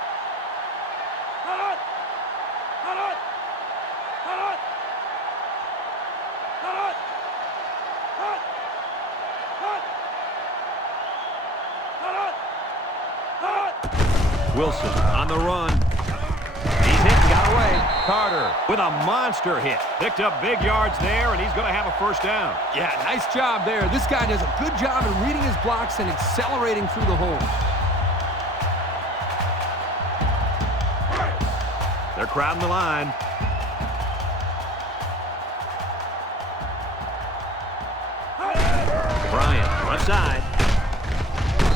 Wilson on the run. He's hit and got away. Carter with a monster hit. Picked up big yards there, and he's going to have a 1st down. Yeah, nice job there. This guy does a good job of reading his blocks and accelerating through the holes. They're crowding the line. Bryant, left side.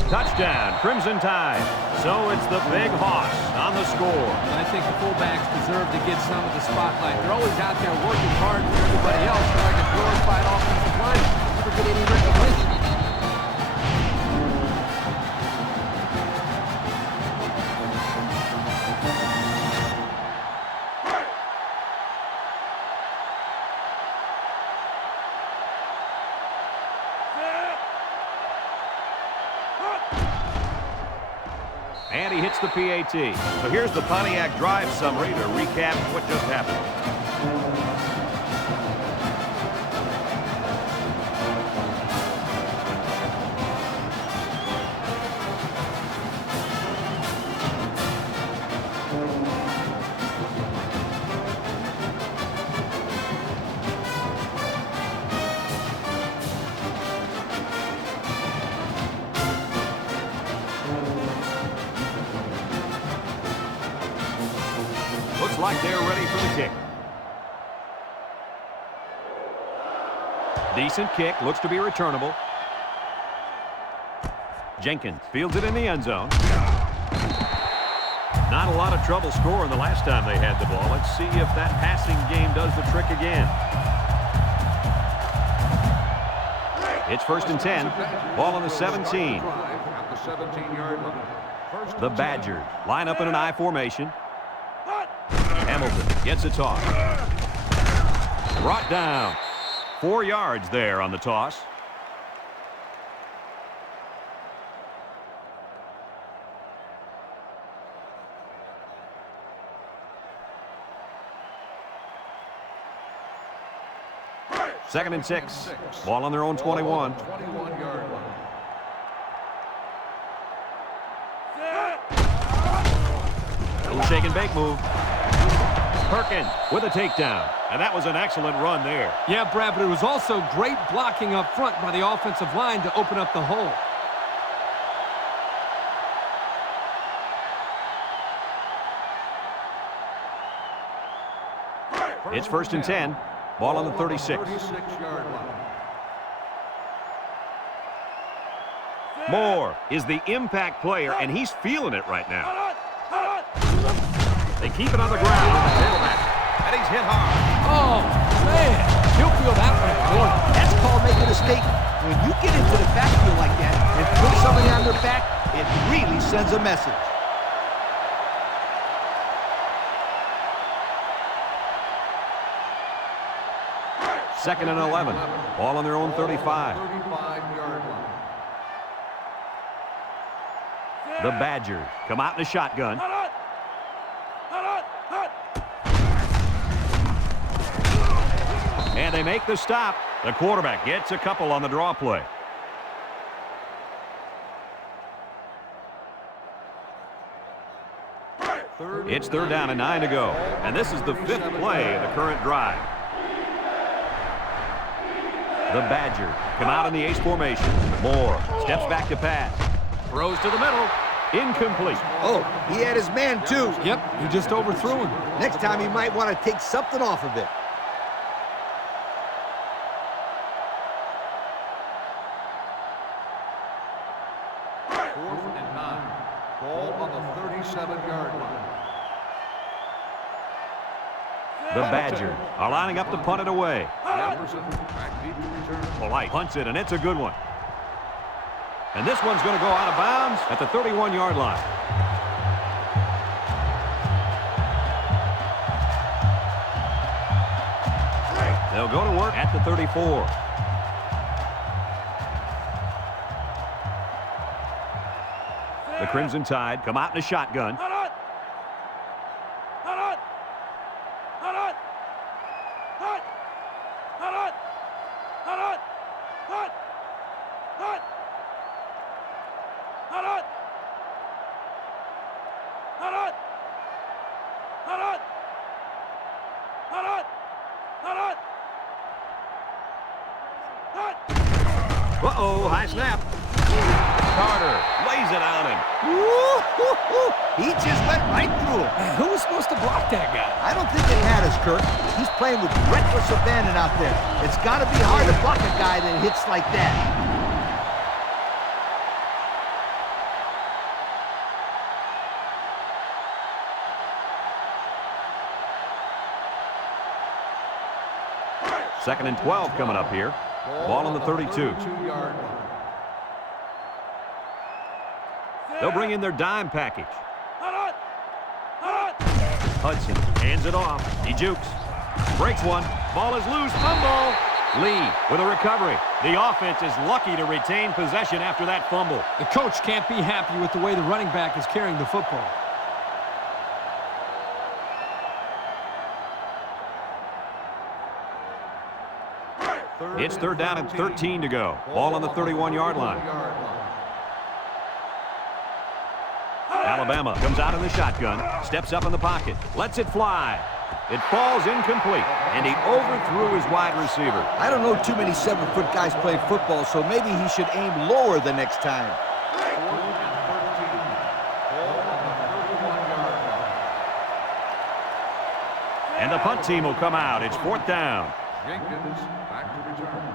Touchdown, Crimson Tide. So it's the big Hoss on the score. I think the fullbacks deserve to get some of the spotlight. They're always out there working hard for everybody else. They're like a glorified offensive line. Never get any recognition. And he hits the PAT. So here's the Pontiac drive summary to recap what just happened. like they're ready for the kick. Decent kick. Looks to be returnable. Jenkins fields it in the end zone. Not a lot of trouble scoring the last time they had the ball. Let's see if that passing game does the trick again. It's 1st and 10. Ball on the 17. The Badgers line up in an I formation. Hamilton gets a toss. Brought down. 4 yards there on the toss. Second and 6. Ball on their own 21. Little shake and bake move. Perkins with a takedown. And that was an excellent run there. Yeah, Brad, but it was also great blocking up front by the offensive line to open up the hole. It's 1st and 10. Ball on the 36. Moore is the impact player, and he's feeling it right now. They keep it on the ground with the tailback, and he's hit hard. Oh, man. He'll feel that one at corner. That's called making a mistake. When you get into the backfield like that and put somebody on their back, it really sends a message. Second and 11. Ball on their own 35. The Badgers come out in a shotgun. And they make the stop. The quarterback gets a couple on the draw play. It's 3rd down and 9 to go. And this is the 5th play of the current drive. The Badgers come out in the ace formation. Moore steps back to pass. Throws to the middle. Incomplete. Oh, he had his man, too. Yep, he just overthrew him. Next time, he might want to take something off of it. Fourth and 9. Ball on the 37-yard line. The Badgers are lining up to punt it away. Polite punts it, and it's a good one. And this one's going to go out of bounds at the 31-yard line. They'll go to work at the 34. The Crimson Tide come out in a shotgun. Uh-oh, high snap. Carter lays it on him. Woo-hoo-hoo. He just went right through him. Man, who was supposed to block that guy? I don't think it matters, Kirk. He's playing with reckless abandon out there. It's got to be hard to block a guy that hits like that. Second and 12 coming up here. Ball on the 32. They'll bring in their dime package. Hudson hands it off. He jukes. Breaks one. Ball is loose. Fumble. Lee with a recovery. The offense is lucky to retain possession after that fumble. The coach can't be happy with the way the running back is carrying the football. It's 3rd down and 13 to go. Ball on the 31-yard line. Alabama comes out in the shotgun, steps up in the pocket, lets it fly. It falls incomplete, and he overthrew his wide receiver. I don't know too many 7-foot guys playing football, so maybe he should aim lower the next time. And the punt team will come out. It's 4th down. Jenkins back to return.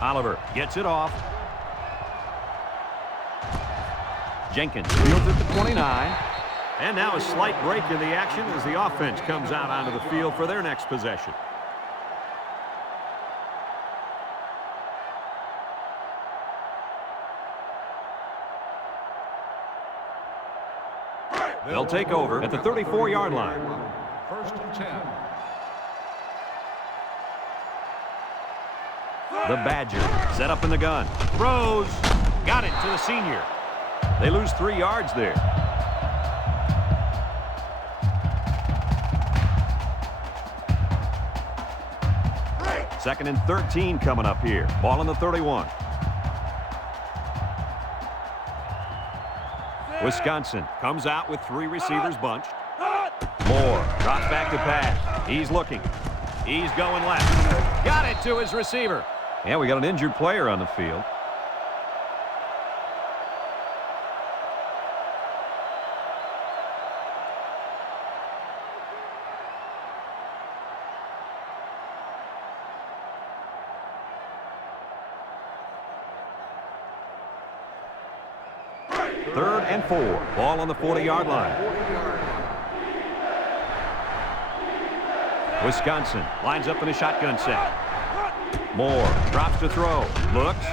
Oliver gets it off. Jenkins fields at the 29. And now a slight break in the action as the offense comes out onto the field for their next possession. They'll take over at the 34-yard line. 1st and 10. The Badger set up in the gun. Throws. Got it to the senior. They lose 3 yards there. Second and 13 coming up here. Ball on the 31. Wisconsin comes out with 3 receivers bunched. Moore drops back to pass. He's looking. He's going left. Got it to his receiver. And we got an injured player on the field. Third and 4. Ball on the 40-yard line. Wisconsin lines up in a shotgun set. Moore drops to throw. Looks.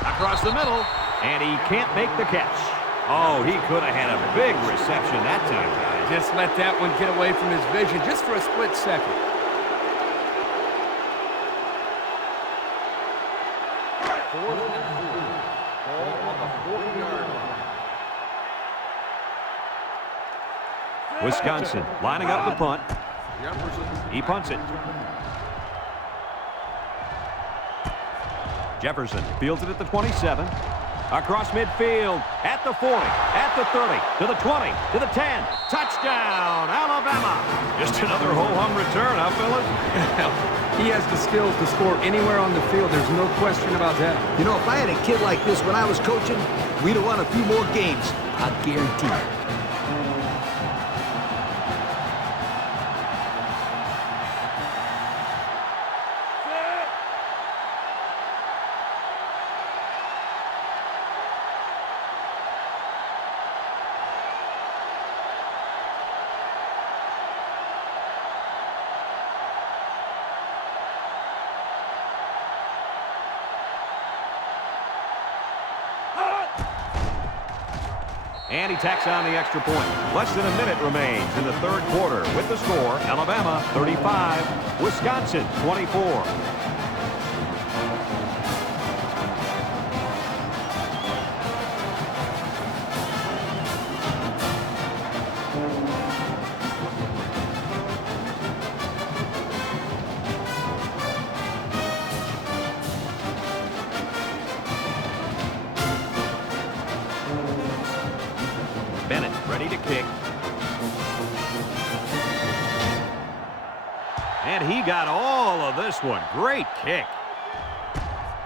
Across the middle. And he can't make the catch. Oh, he could have had a big reception that time, guys. Just let that one get away from his vision just for a split second. Wisconsin lining up the punt. He punts it. Jefferson fields it at the 27. Across midfield, at the 40, at the 30, to the 20, to the 10. Touchdown, Alabama. Just another ho-hum return, huh, fellas? He has the skills to score anywhere on the field. There's no question about that. You know, if I had a kid like this when I was coaching, we'd have won a few more games. I guarantee it. And he tacks on the extra point. Less than a minute remains in the 3rd quarter with the score, Alabama 35, Wisconsin 24. Ready to kick. And he got all of this one. Great kick.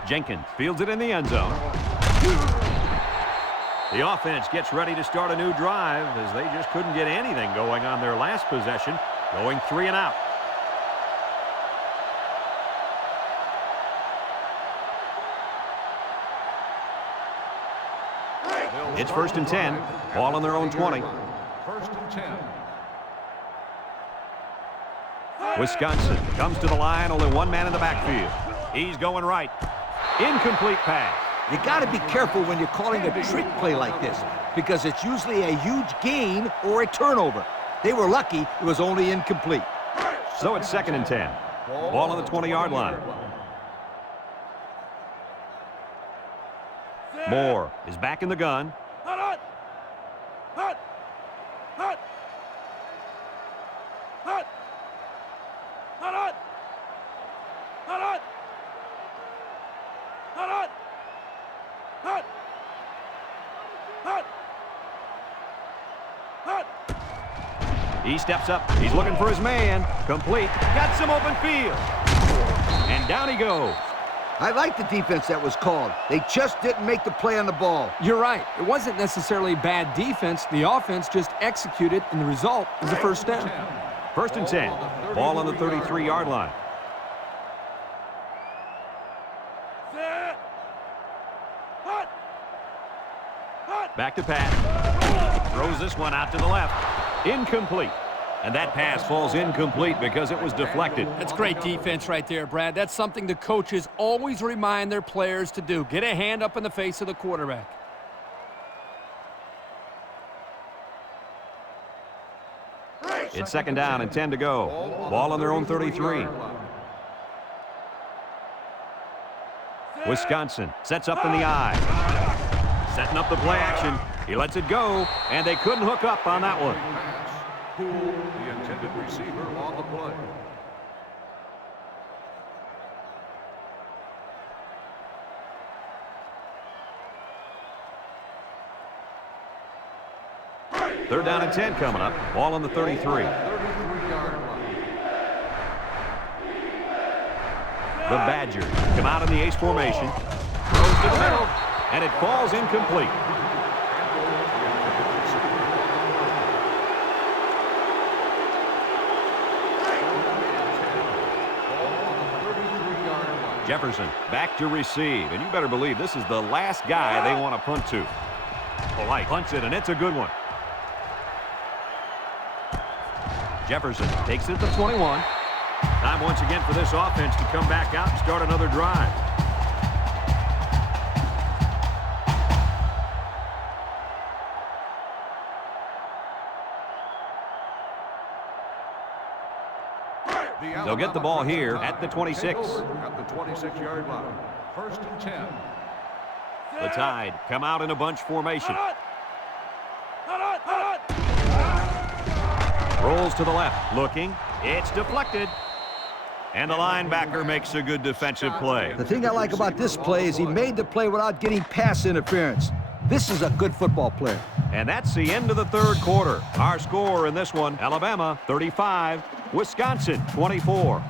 Jenkins fields it in the end zone. The offense gets ready to start a new drive as they just couldn't get anything going on their last possession, going 3 and out. It's 1st and 10. Ball on their own 20. 1st and 10. Wisconsin comes to the line. Only one man in the backfield. He's going right. Incomplete pass. You got to be careful when you're calling a trick play like this because it's usually a huge gain or a turnover. They were lucky it was only incomplete. So it's 2nd and 10. Ball on the 20-yard line. Moore is back in the gun. He steps up. He's looking for his man. Complete. Got some open field. And down he goes. I like the defense that was called. They just didn't make the play on the ball. You're right. It wasn't necessarily bad defense. The offense just executed, and the result is a first down. 1st and 10. Ball on the 33-yard line. Back to pass. Throws this one out to the left. Incomplete. And that pass falls incomplete because it was deflected. That's great defense right there, Brad. That's something the coaches always remind their players to do. Get a hand up in the face of the quarterback. It's 2nd down and 10 to go. Ball on their own 33. Wisconsin sets up in the I. Setting up the play action. He lets it go, and they couldn't hook up on that one. The intended receiver on the play. Third down and 10 coming up. Ball on the 33. 33-yard line. The Badgers come out in the ace formation. Throws to the middle, and it falls incomplete. Jefferson back to receive, and you better believe this is the last guy they want to punt to. Polite punts it, and it's a good one. Jefferson takes it to 21. Time once again for this offense to come back out and start another drive. They'll get the ball here at the 26. At the 26-yard line. 1st and 10. The Tide come out in a bunch formation. Rolls to the left, looking. It's deflected. And the linebacker makes a good defensive play. The thing I like about this play is he made the play without getting pass interference. This is a good football player. And that's the end of the 3rd quarter. Our score in this one, Alabama 35, Wisconsin 24.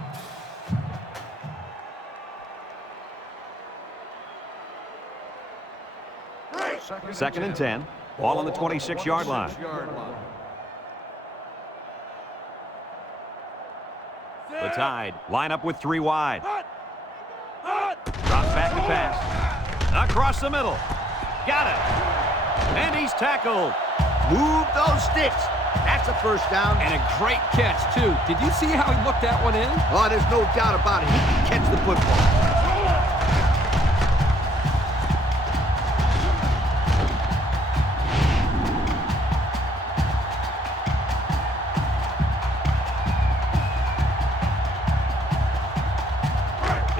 Second and 10. Ball on the 26-yard line. The Tide line up with 3 wide. Drops back to pass. Across the middle. Got it. And he's tackled. Move those sticks. That's a first down. And a great catch, too. Did you see how he looked that one in? Oh, there's no doubt about it. He can catch the football.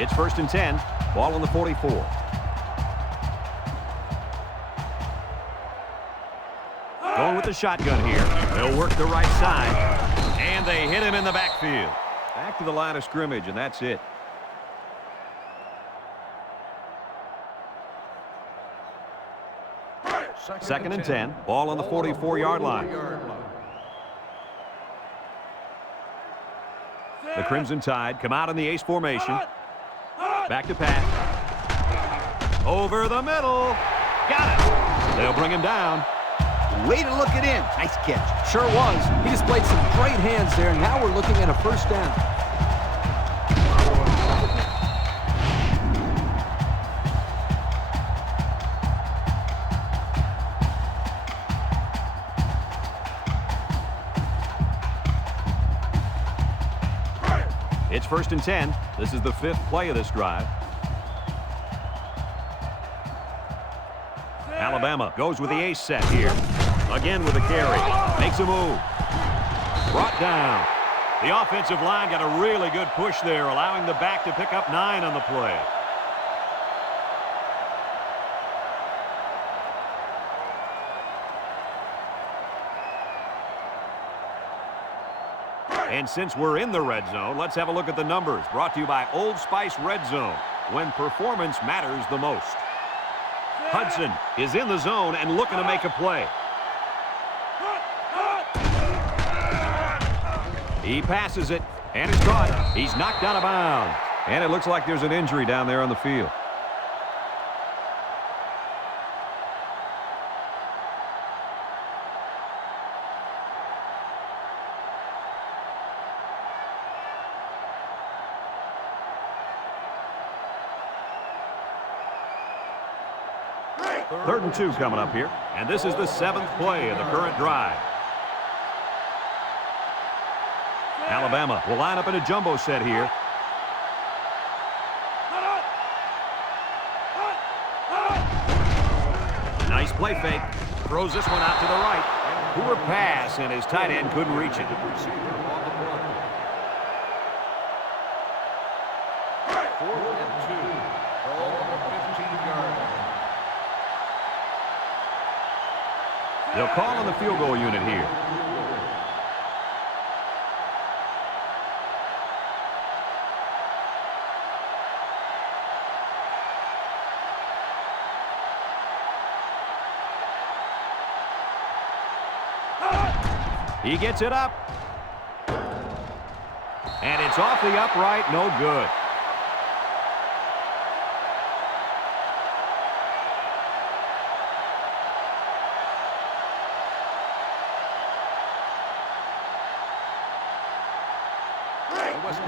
It's 1st and 10. Ball on the 44. Going with the shotgun here. They'll work the right side. And they hit him in the backfield. Back to the line of scrimmage, and that's it. Second and 10. Ball on the 44-yard line. The Crimson Tide come out in the ace formation. Back to pass. Over the middle. Got it. They'll bring him down. Way to look it in. Nice catch. Sure was. He displayed some great hands there. Now we're looking at a first down. It's 1st and 10. This is the 5th play of this drive. Alabama goes with the ace set here. Again with the carry. Makes a move. Brought down. The offensive line got a really good push there, allowing the back to pick up 9 on the play. And since we're in the red zone, let's have a look at the numbers. Brought to you by Old Spice Red Zone, when performance matters the most. Hudson is in the zone and looking to make a play. He passes it, and it's caught. He's knocked out of bounds. And it looks like there's an injury down there on the field. Third and 2 coming up here. And this is the 7th play of the current drive. Alabama will line up in a jumbo set here. Nice play fake. Throws this one out to the right. Poor pass, and his tight end couldn't reach it. They'll call on the field goal unit here. He gets it up. And it's off the upright, no good.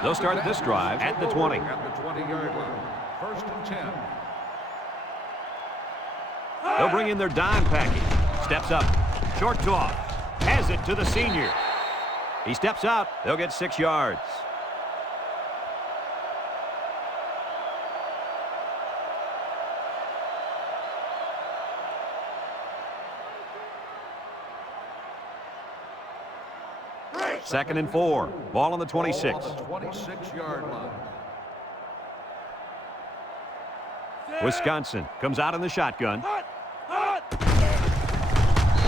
They'll start this drive at the 20. At the 20-yard line. 1st and 10. They'll bring in their dime package. Steps up. Short toss. Has it to the senior. He steps out. They'll get 6 yards. Second and 4. Ball on the 26. On the 26-yard line. Wisconsin comes out in the shotgun.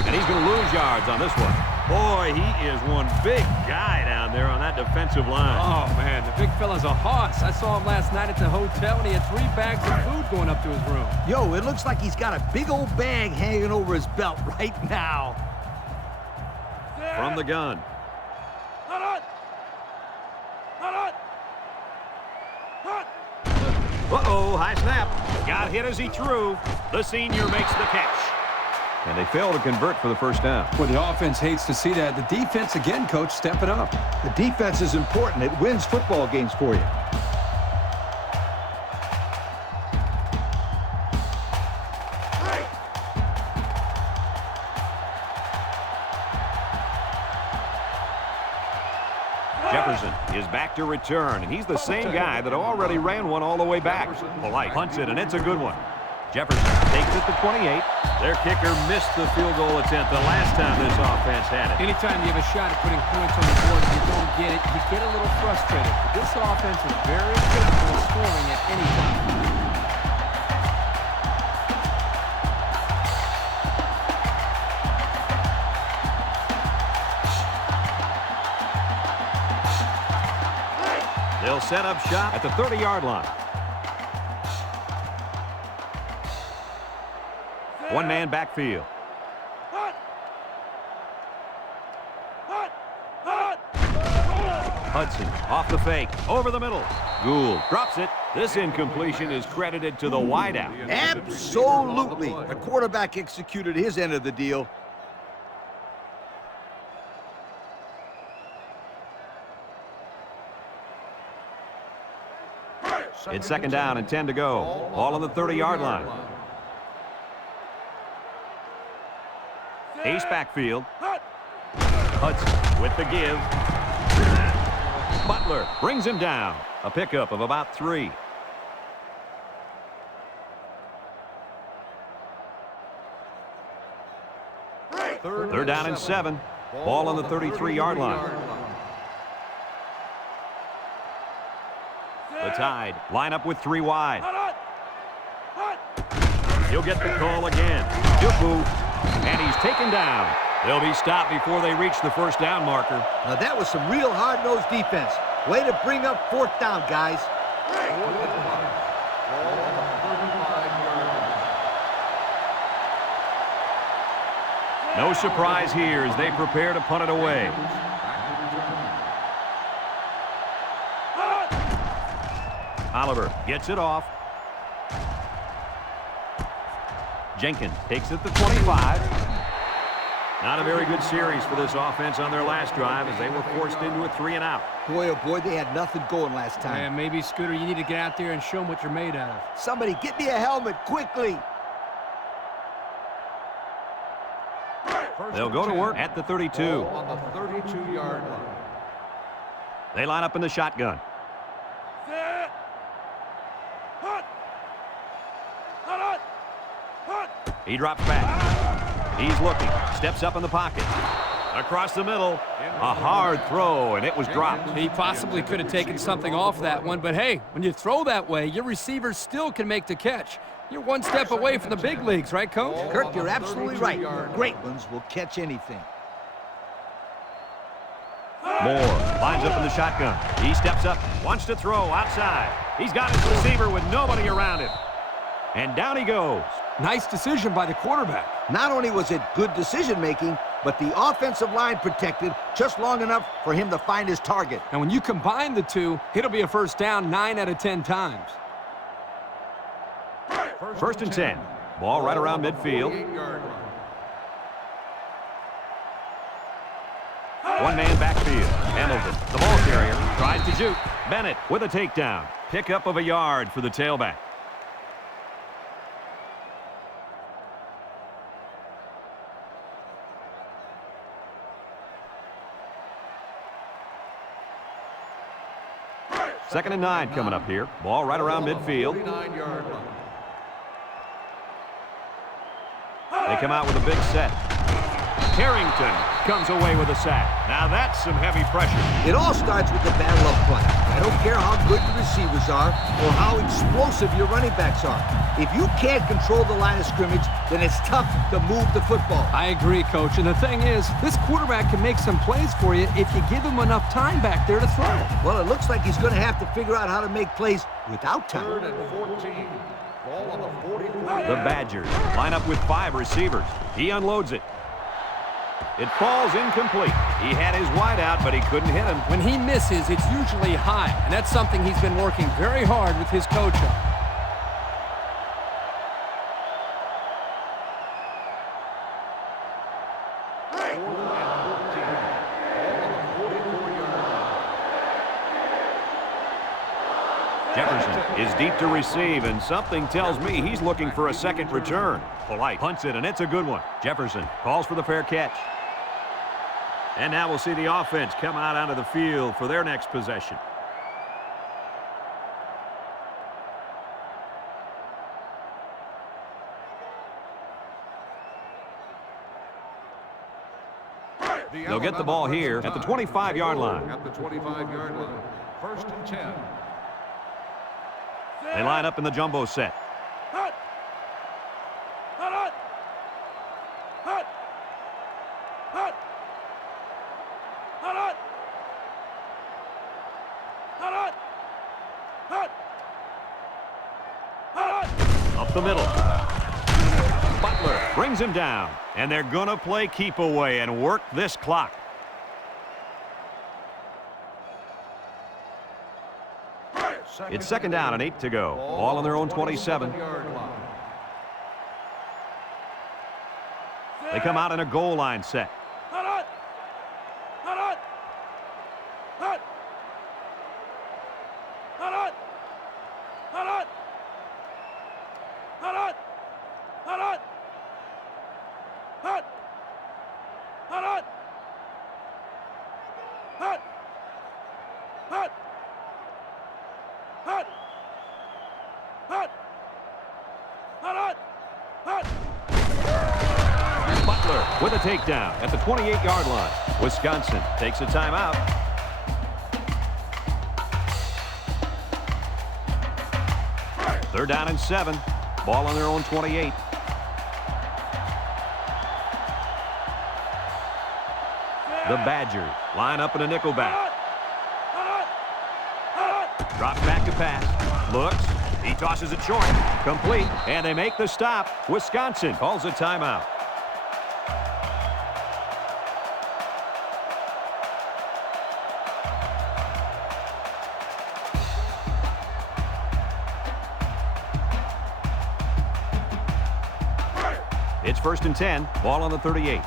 And he's going to lose yards on this one. Boy, he is one big guy down there on that defensive line. Oh, man, the big fella's a hoss. I saw him last night at the hotel, and he had 3 bags of food going up to his room. Yo, it looks like he's got a big old bag hanging over his belt right now. From the gun. Uh-oh, high snap. Got hit as he threw. The senior makes the catch. And they fail to convert for the first down. Well, the offense hates to see that. The defense, again, coach, stepping up. The defense is important. It wins football games for you. Jefferson is back to return, and he's the same guy that already ran one all the way back. Polite punts it, and it's a good one. Jefferson takes it to 28. Their kicker missed the field goal attempt the last time this offense had it. Anytime you have a shot at putting points on the board and you don't get it, you get a little frustrated. But this offense is very capable of scoring at any time. They'll set up shop at the 30-yard line. One-man backfield. Hudson off the fake, over the middle. Gould drops it. This incompletion is credited to the wideout. Absolutely. The quarterback executed his end of the deal. It's second down and 10 to go. Ball on the 30-yard line. Ace backfield. Hudson with the give. Butler brings him down. A pickup of about 3. They're down and 7. Ball on the 33-yard line. The Tide line up with 3 wide. He'll get the call again. Dupu, and he's taken down. They'll be stopped before they reach the first down marker. Now that was some real hard-nosed defense. Way to bring up 4th down, guys. No surprise here as they prepare to punt it away. Oliver gets it off. Jenkins takes it to 25. Not a very good series for this offense on their last drive as they were forced into a 3-and-out. Boy, oh boy, they had nothing going last time. Yeah, maybe, Scooter, you need to get out there and show them what you're made out of. Somebody get me a helmet quickly. They'll go to work at the 32. On the 32-yard line. They line up in the shotgun. He drops back. He's looking. Steps up in the pocket. Across the middle. A hard throw, and it was dropped. He possibly could have taken something off that one, but hey, when you throw that way, your receivers still can make the catch. You're one step away from the big leagues, right, Coach? Kirk, you're absolutely right. Great ones will catch anything. Moore lines up in the shotgun. He steps up, wants to throw outside. He's got his receiver with nobody around him. And down he goes. Nice decision by the quarterback. Not only was it good decision-making, but the offensive line protected just long enough for him to find his target. And when you combine the two, it'll be a first down 9 out of 10 times. First and 10. Ball right around midfield. One man backfield. Hamilton, the ball carrier, tries to juke. Bennett with a takedown. Pickup of a yard for the tailback. Second and 9 coming up here. Ball right around midfield. They come out with a big set. Harrington comes away with a sack. Now that's some heavy pressure. It all starts with the battle up front. I don't care how good the receivers are or how explosive your running backs are. If you can't control the line of scrimmage, then it's tough to move the football. I agree, Coach. And the thing is, this quarterback can make some plays for you if you give him enough time back there to throw. Well, it looks like he's going to have to figure out how to make plays without time. 3rd and 14. Ball on the 44. The Badgers line up with 5 receivers. He unloads it. It falls incomplete. He had his wide out, but he couldn't hit him. When he misses, it's usually high, and that's something he's been working very hard with his coach on. Jefferson is deep to receive, and something tells me he's looking for a second return. Polite punts it, and it's a good one. Jefferson calls for the fair catch. And now we'll see the offense come out onto the field for their next possession. They'll get the ball here at the 25-yard line. At the 25-yard line. 1st and 10. They line up in the jumbo set. Up the middle. Butler brings him down, and they're going to play keep away and work this clock. It's 2nd down and 8 to go. Ball on their own 27. They come out in a goal line set. Butler with a takedown at the 28-yard line. Wisconsin takes a timeout. Third down and 7. Ball on their own 28. The Badgers line up in a nickel back. Drops back to pass. Looks. He tosses it short. Complete. And they make the stop. Wisconsin calls a timeout. It's 1st and 10. Ball on the 38.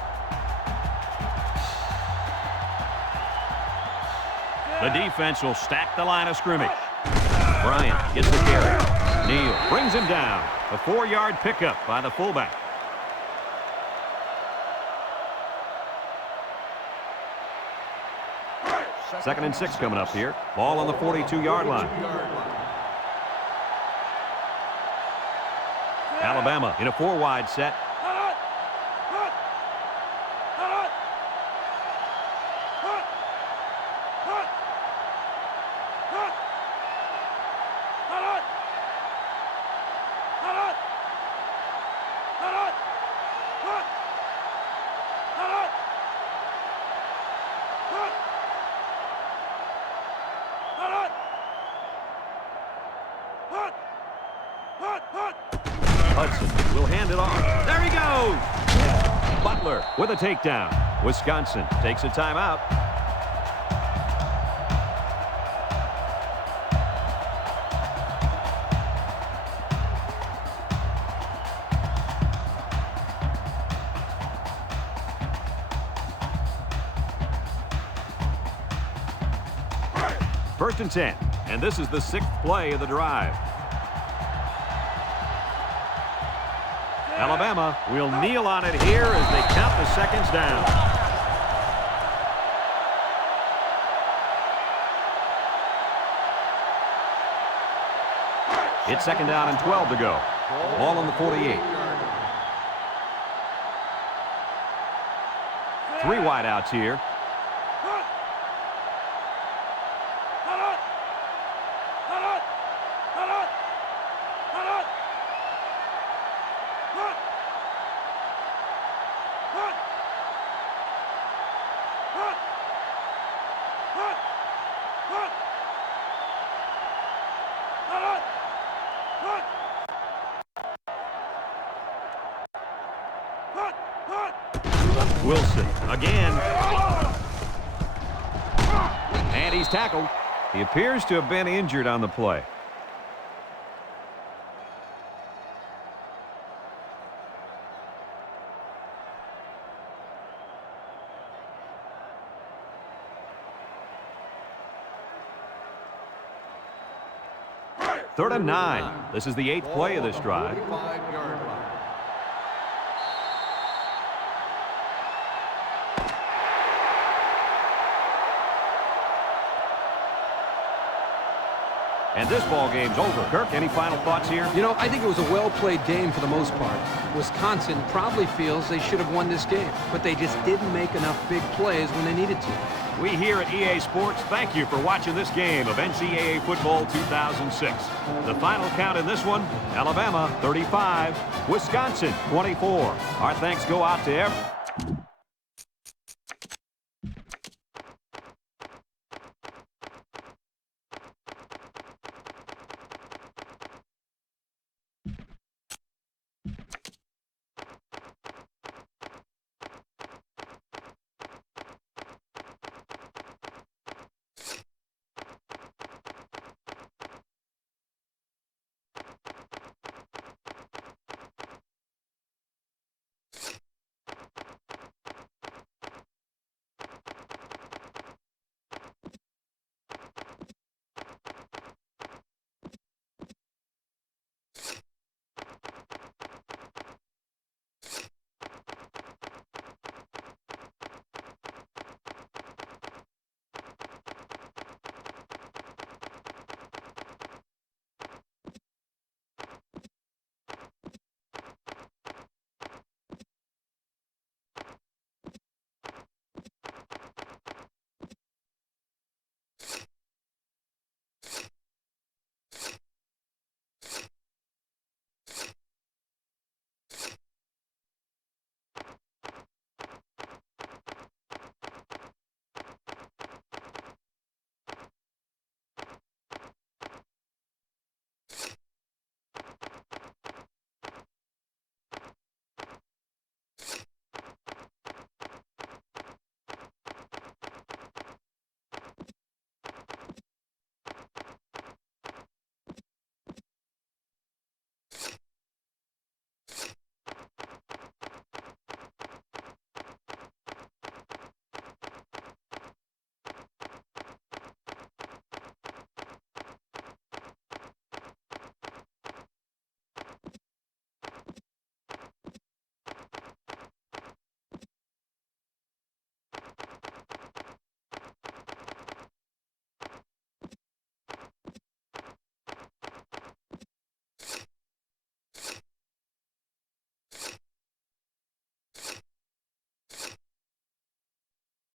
The defense will stack the line of scrimmage. Bryant gets the carry. Neal brings him down. A 4-yard pickup by the fullback. Second and 6 coming up here. Ball on the 42-yard line. Alabama in a 4-wide set. Hudson will hand it off. There he goes! Butler with a takedown. Wisconsin takes a timeout. First and 10, and this is the 6th play of the drive. Alabama will kneel on it here as they count the seconds down. It's 2nd down and 12 to go. Ball on the 48. 3 wideouts here. Wilson again. And he's tackled. He appears to have been injured on the play. Third and 9. This is the 8th play of this drive. And this ball game's over. Kirk, any final thoughts here? You know, I think it was a well-played game for the most part. Wisconsin probably feels they should have won this game, but they just didn't make enough big plays when they needed to. We here at EA Sports thank you for watching this game of NCAA Football 2006. The final count in this one, Alabama 35, Wisconsin 24. Our thanks go out to everyone.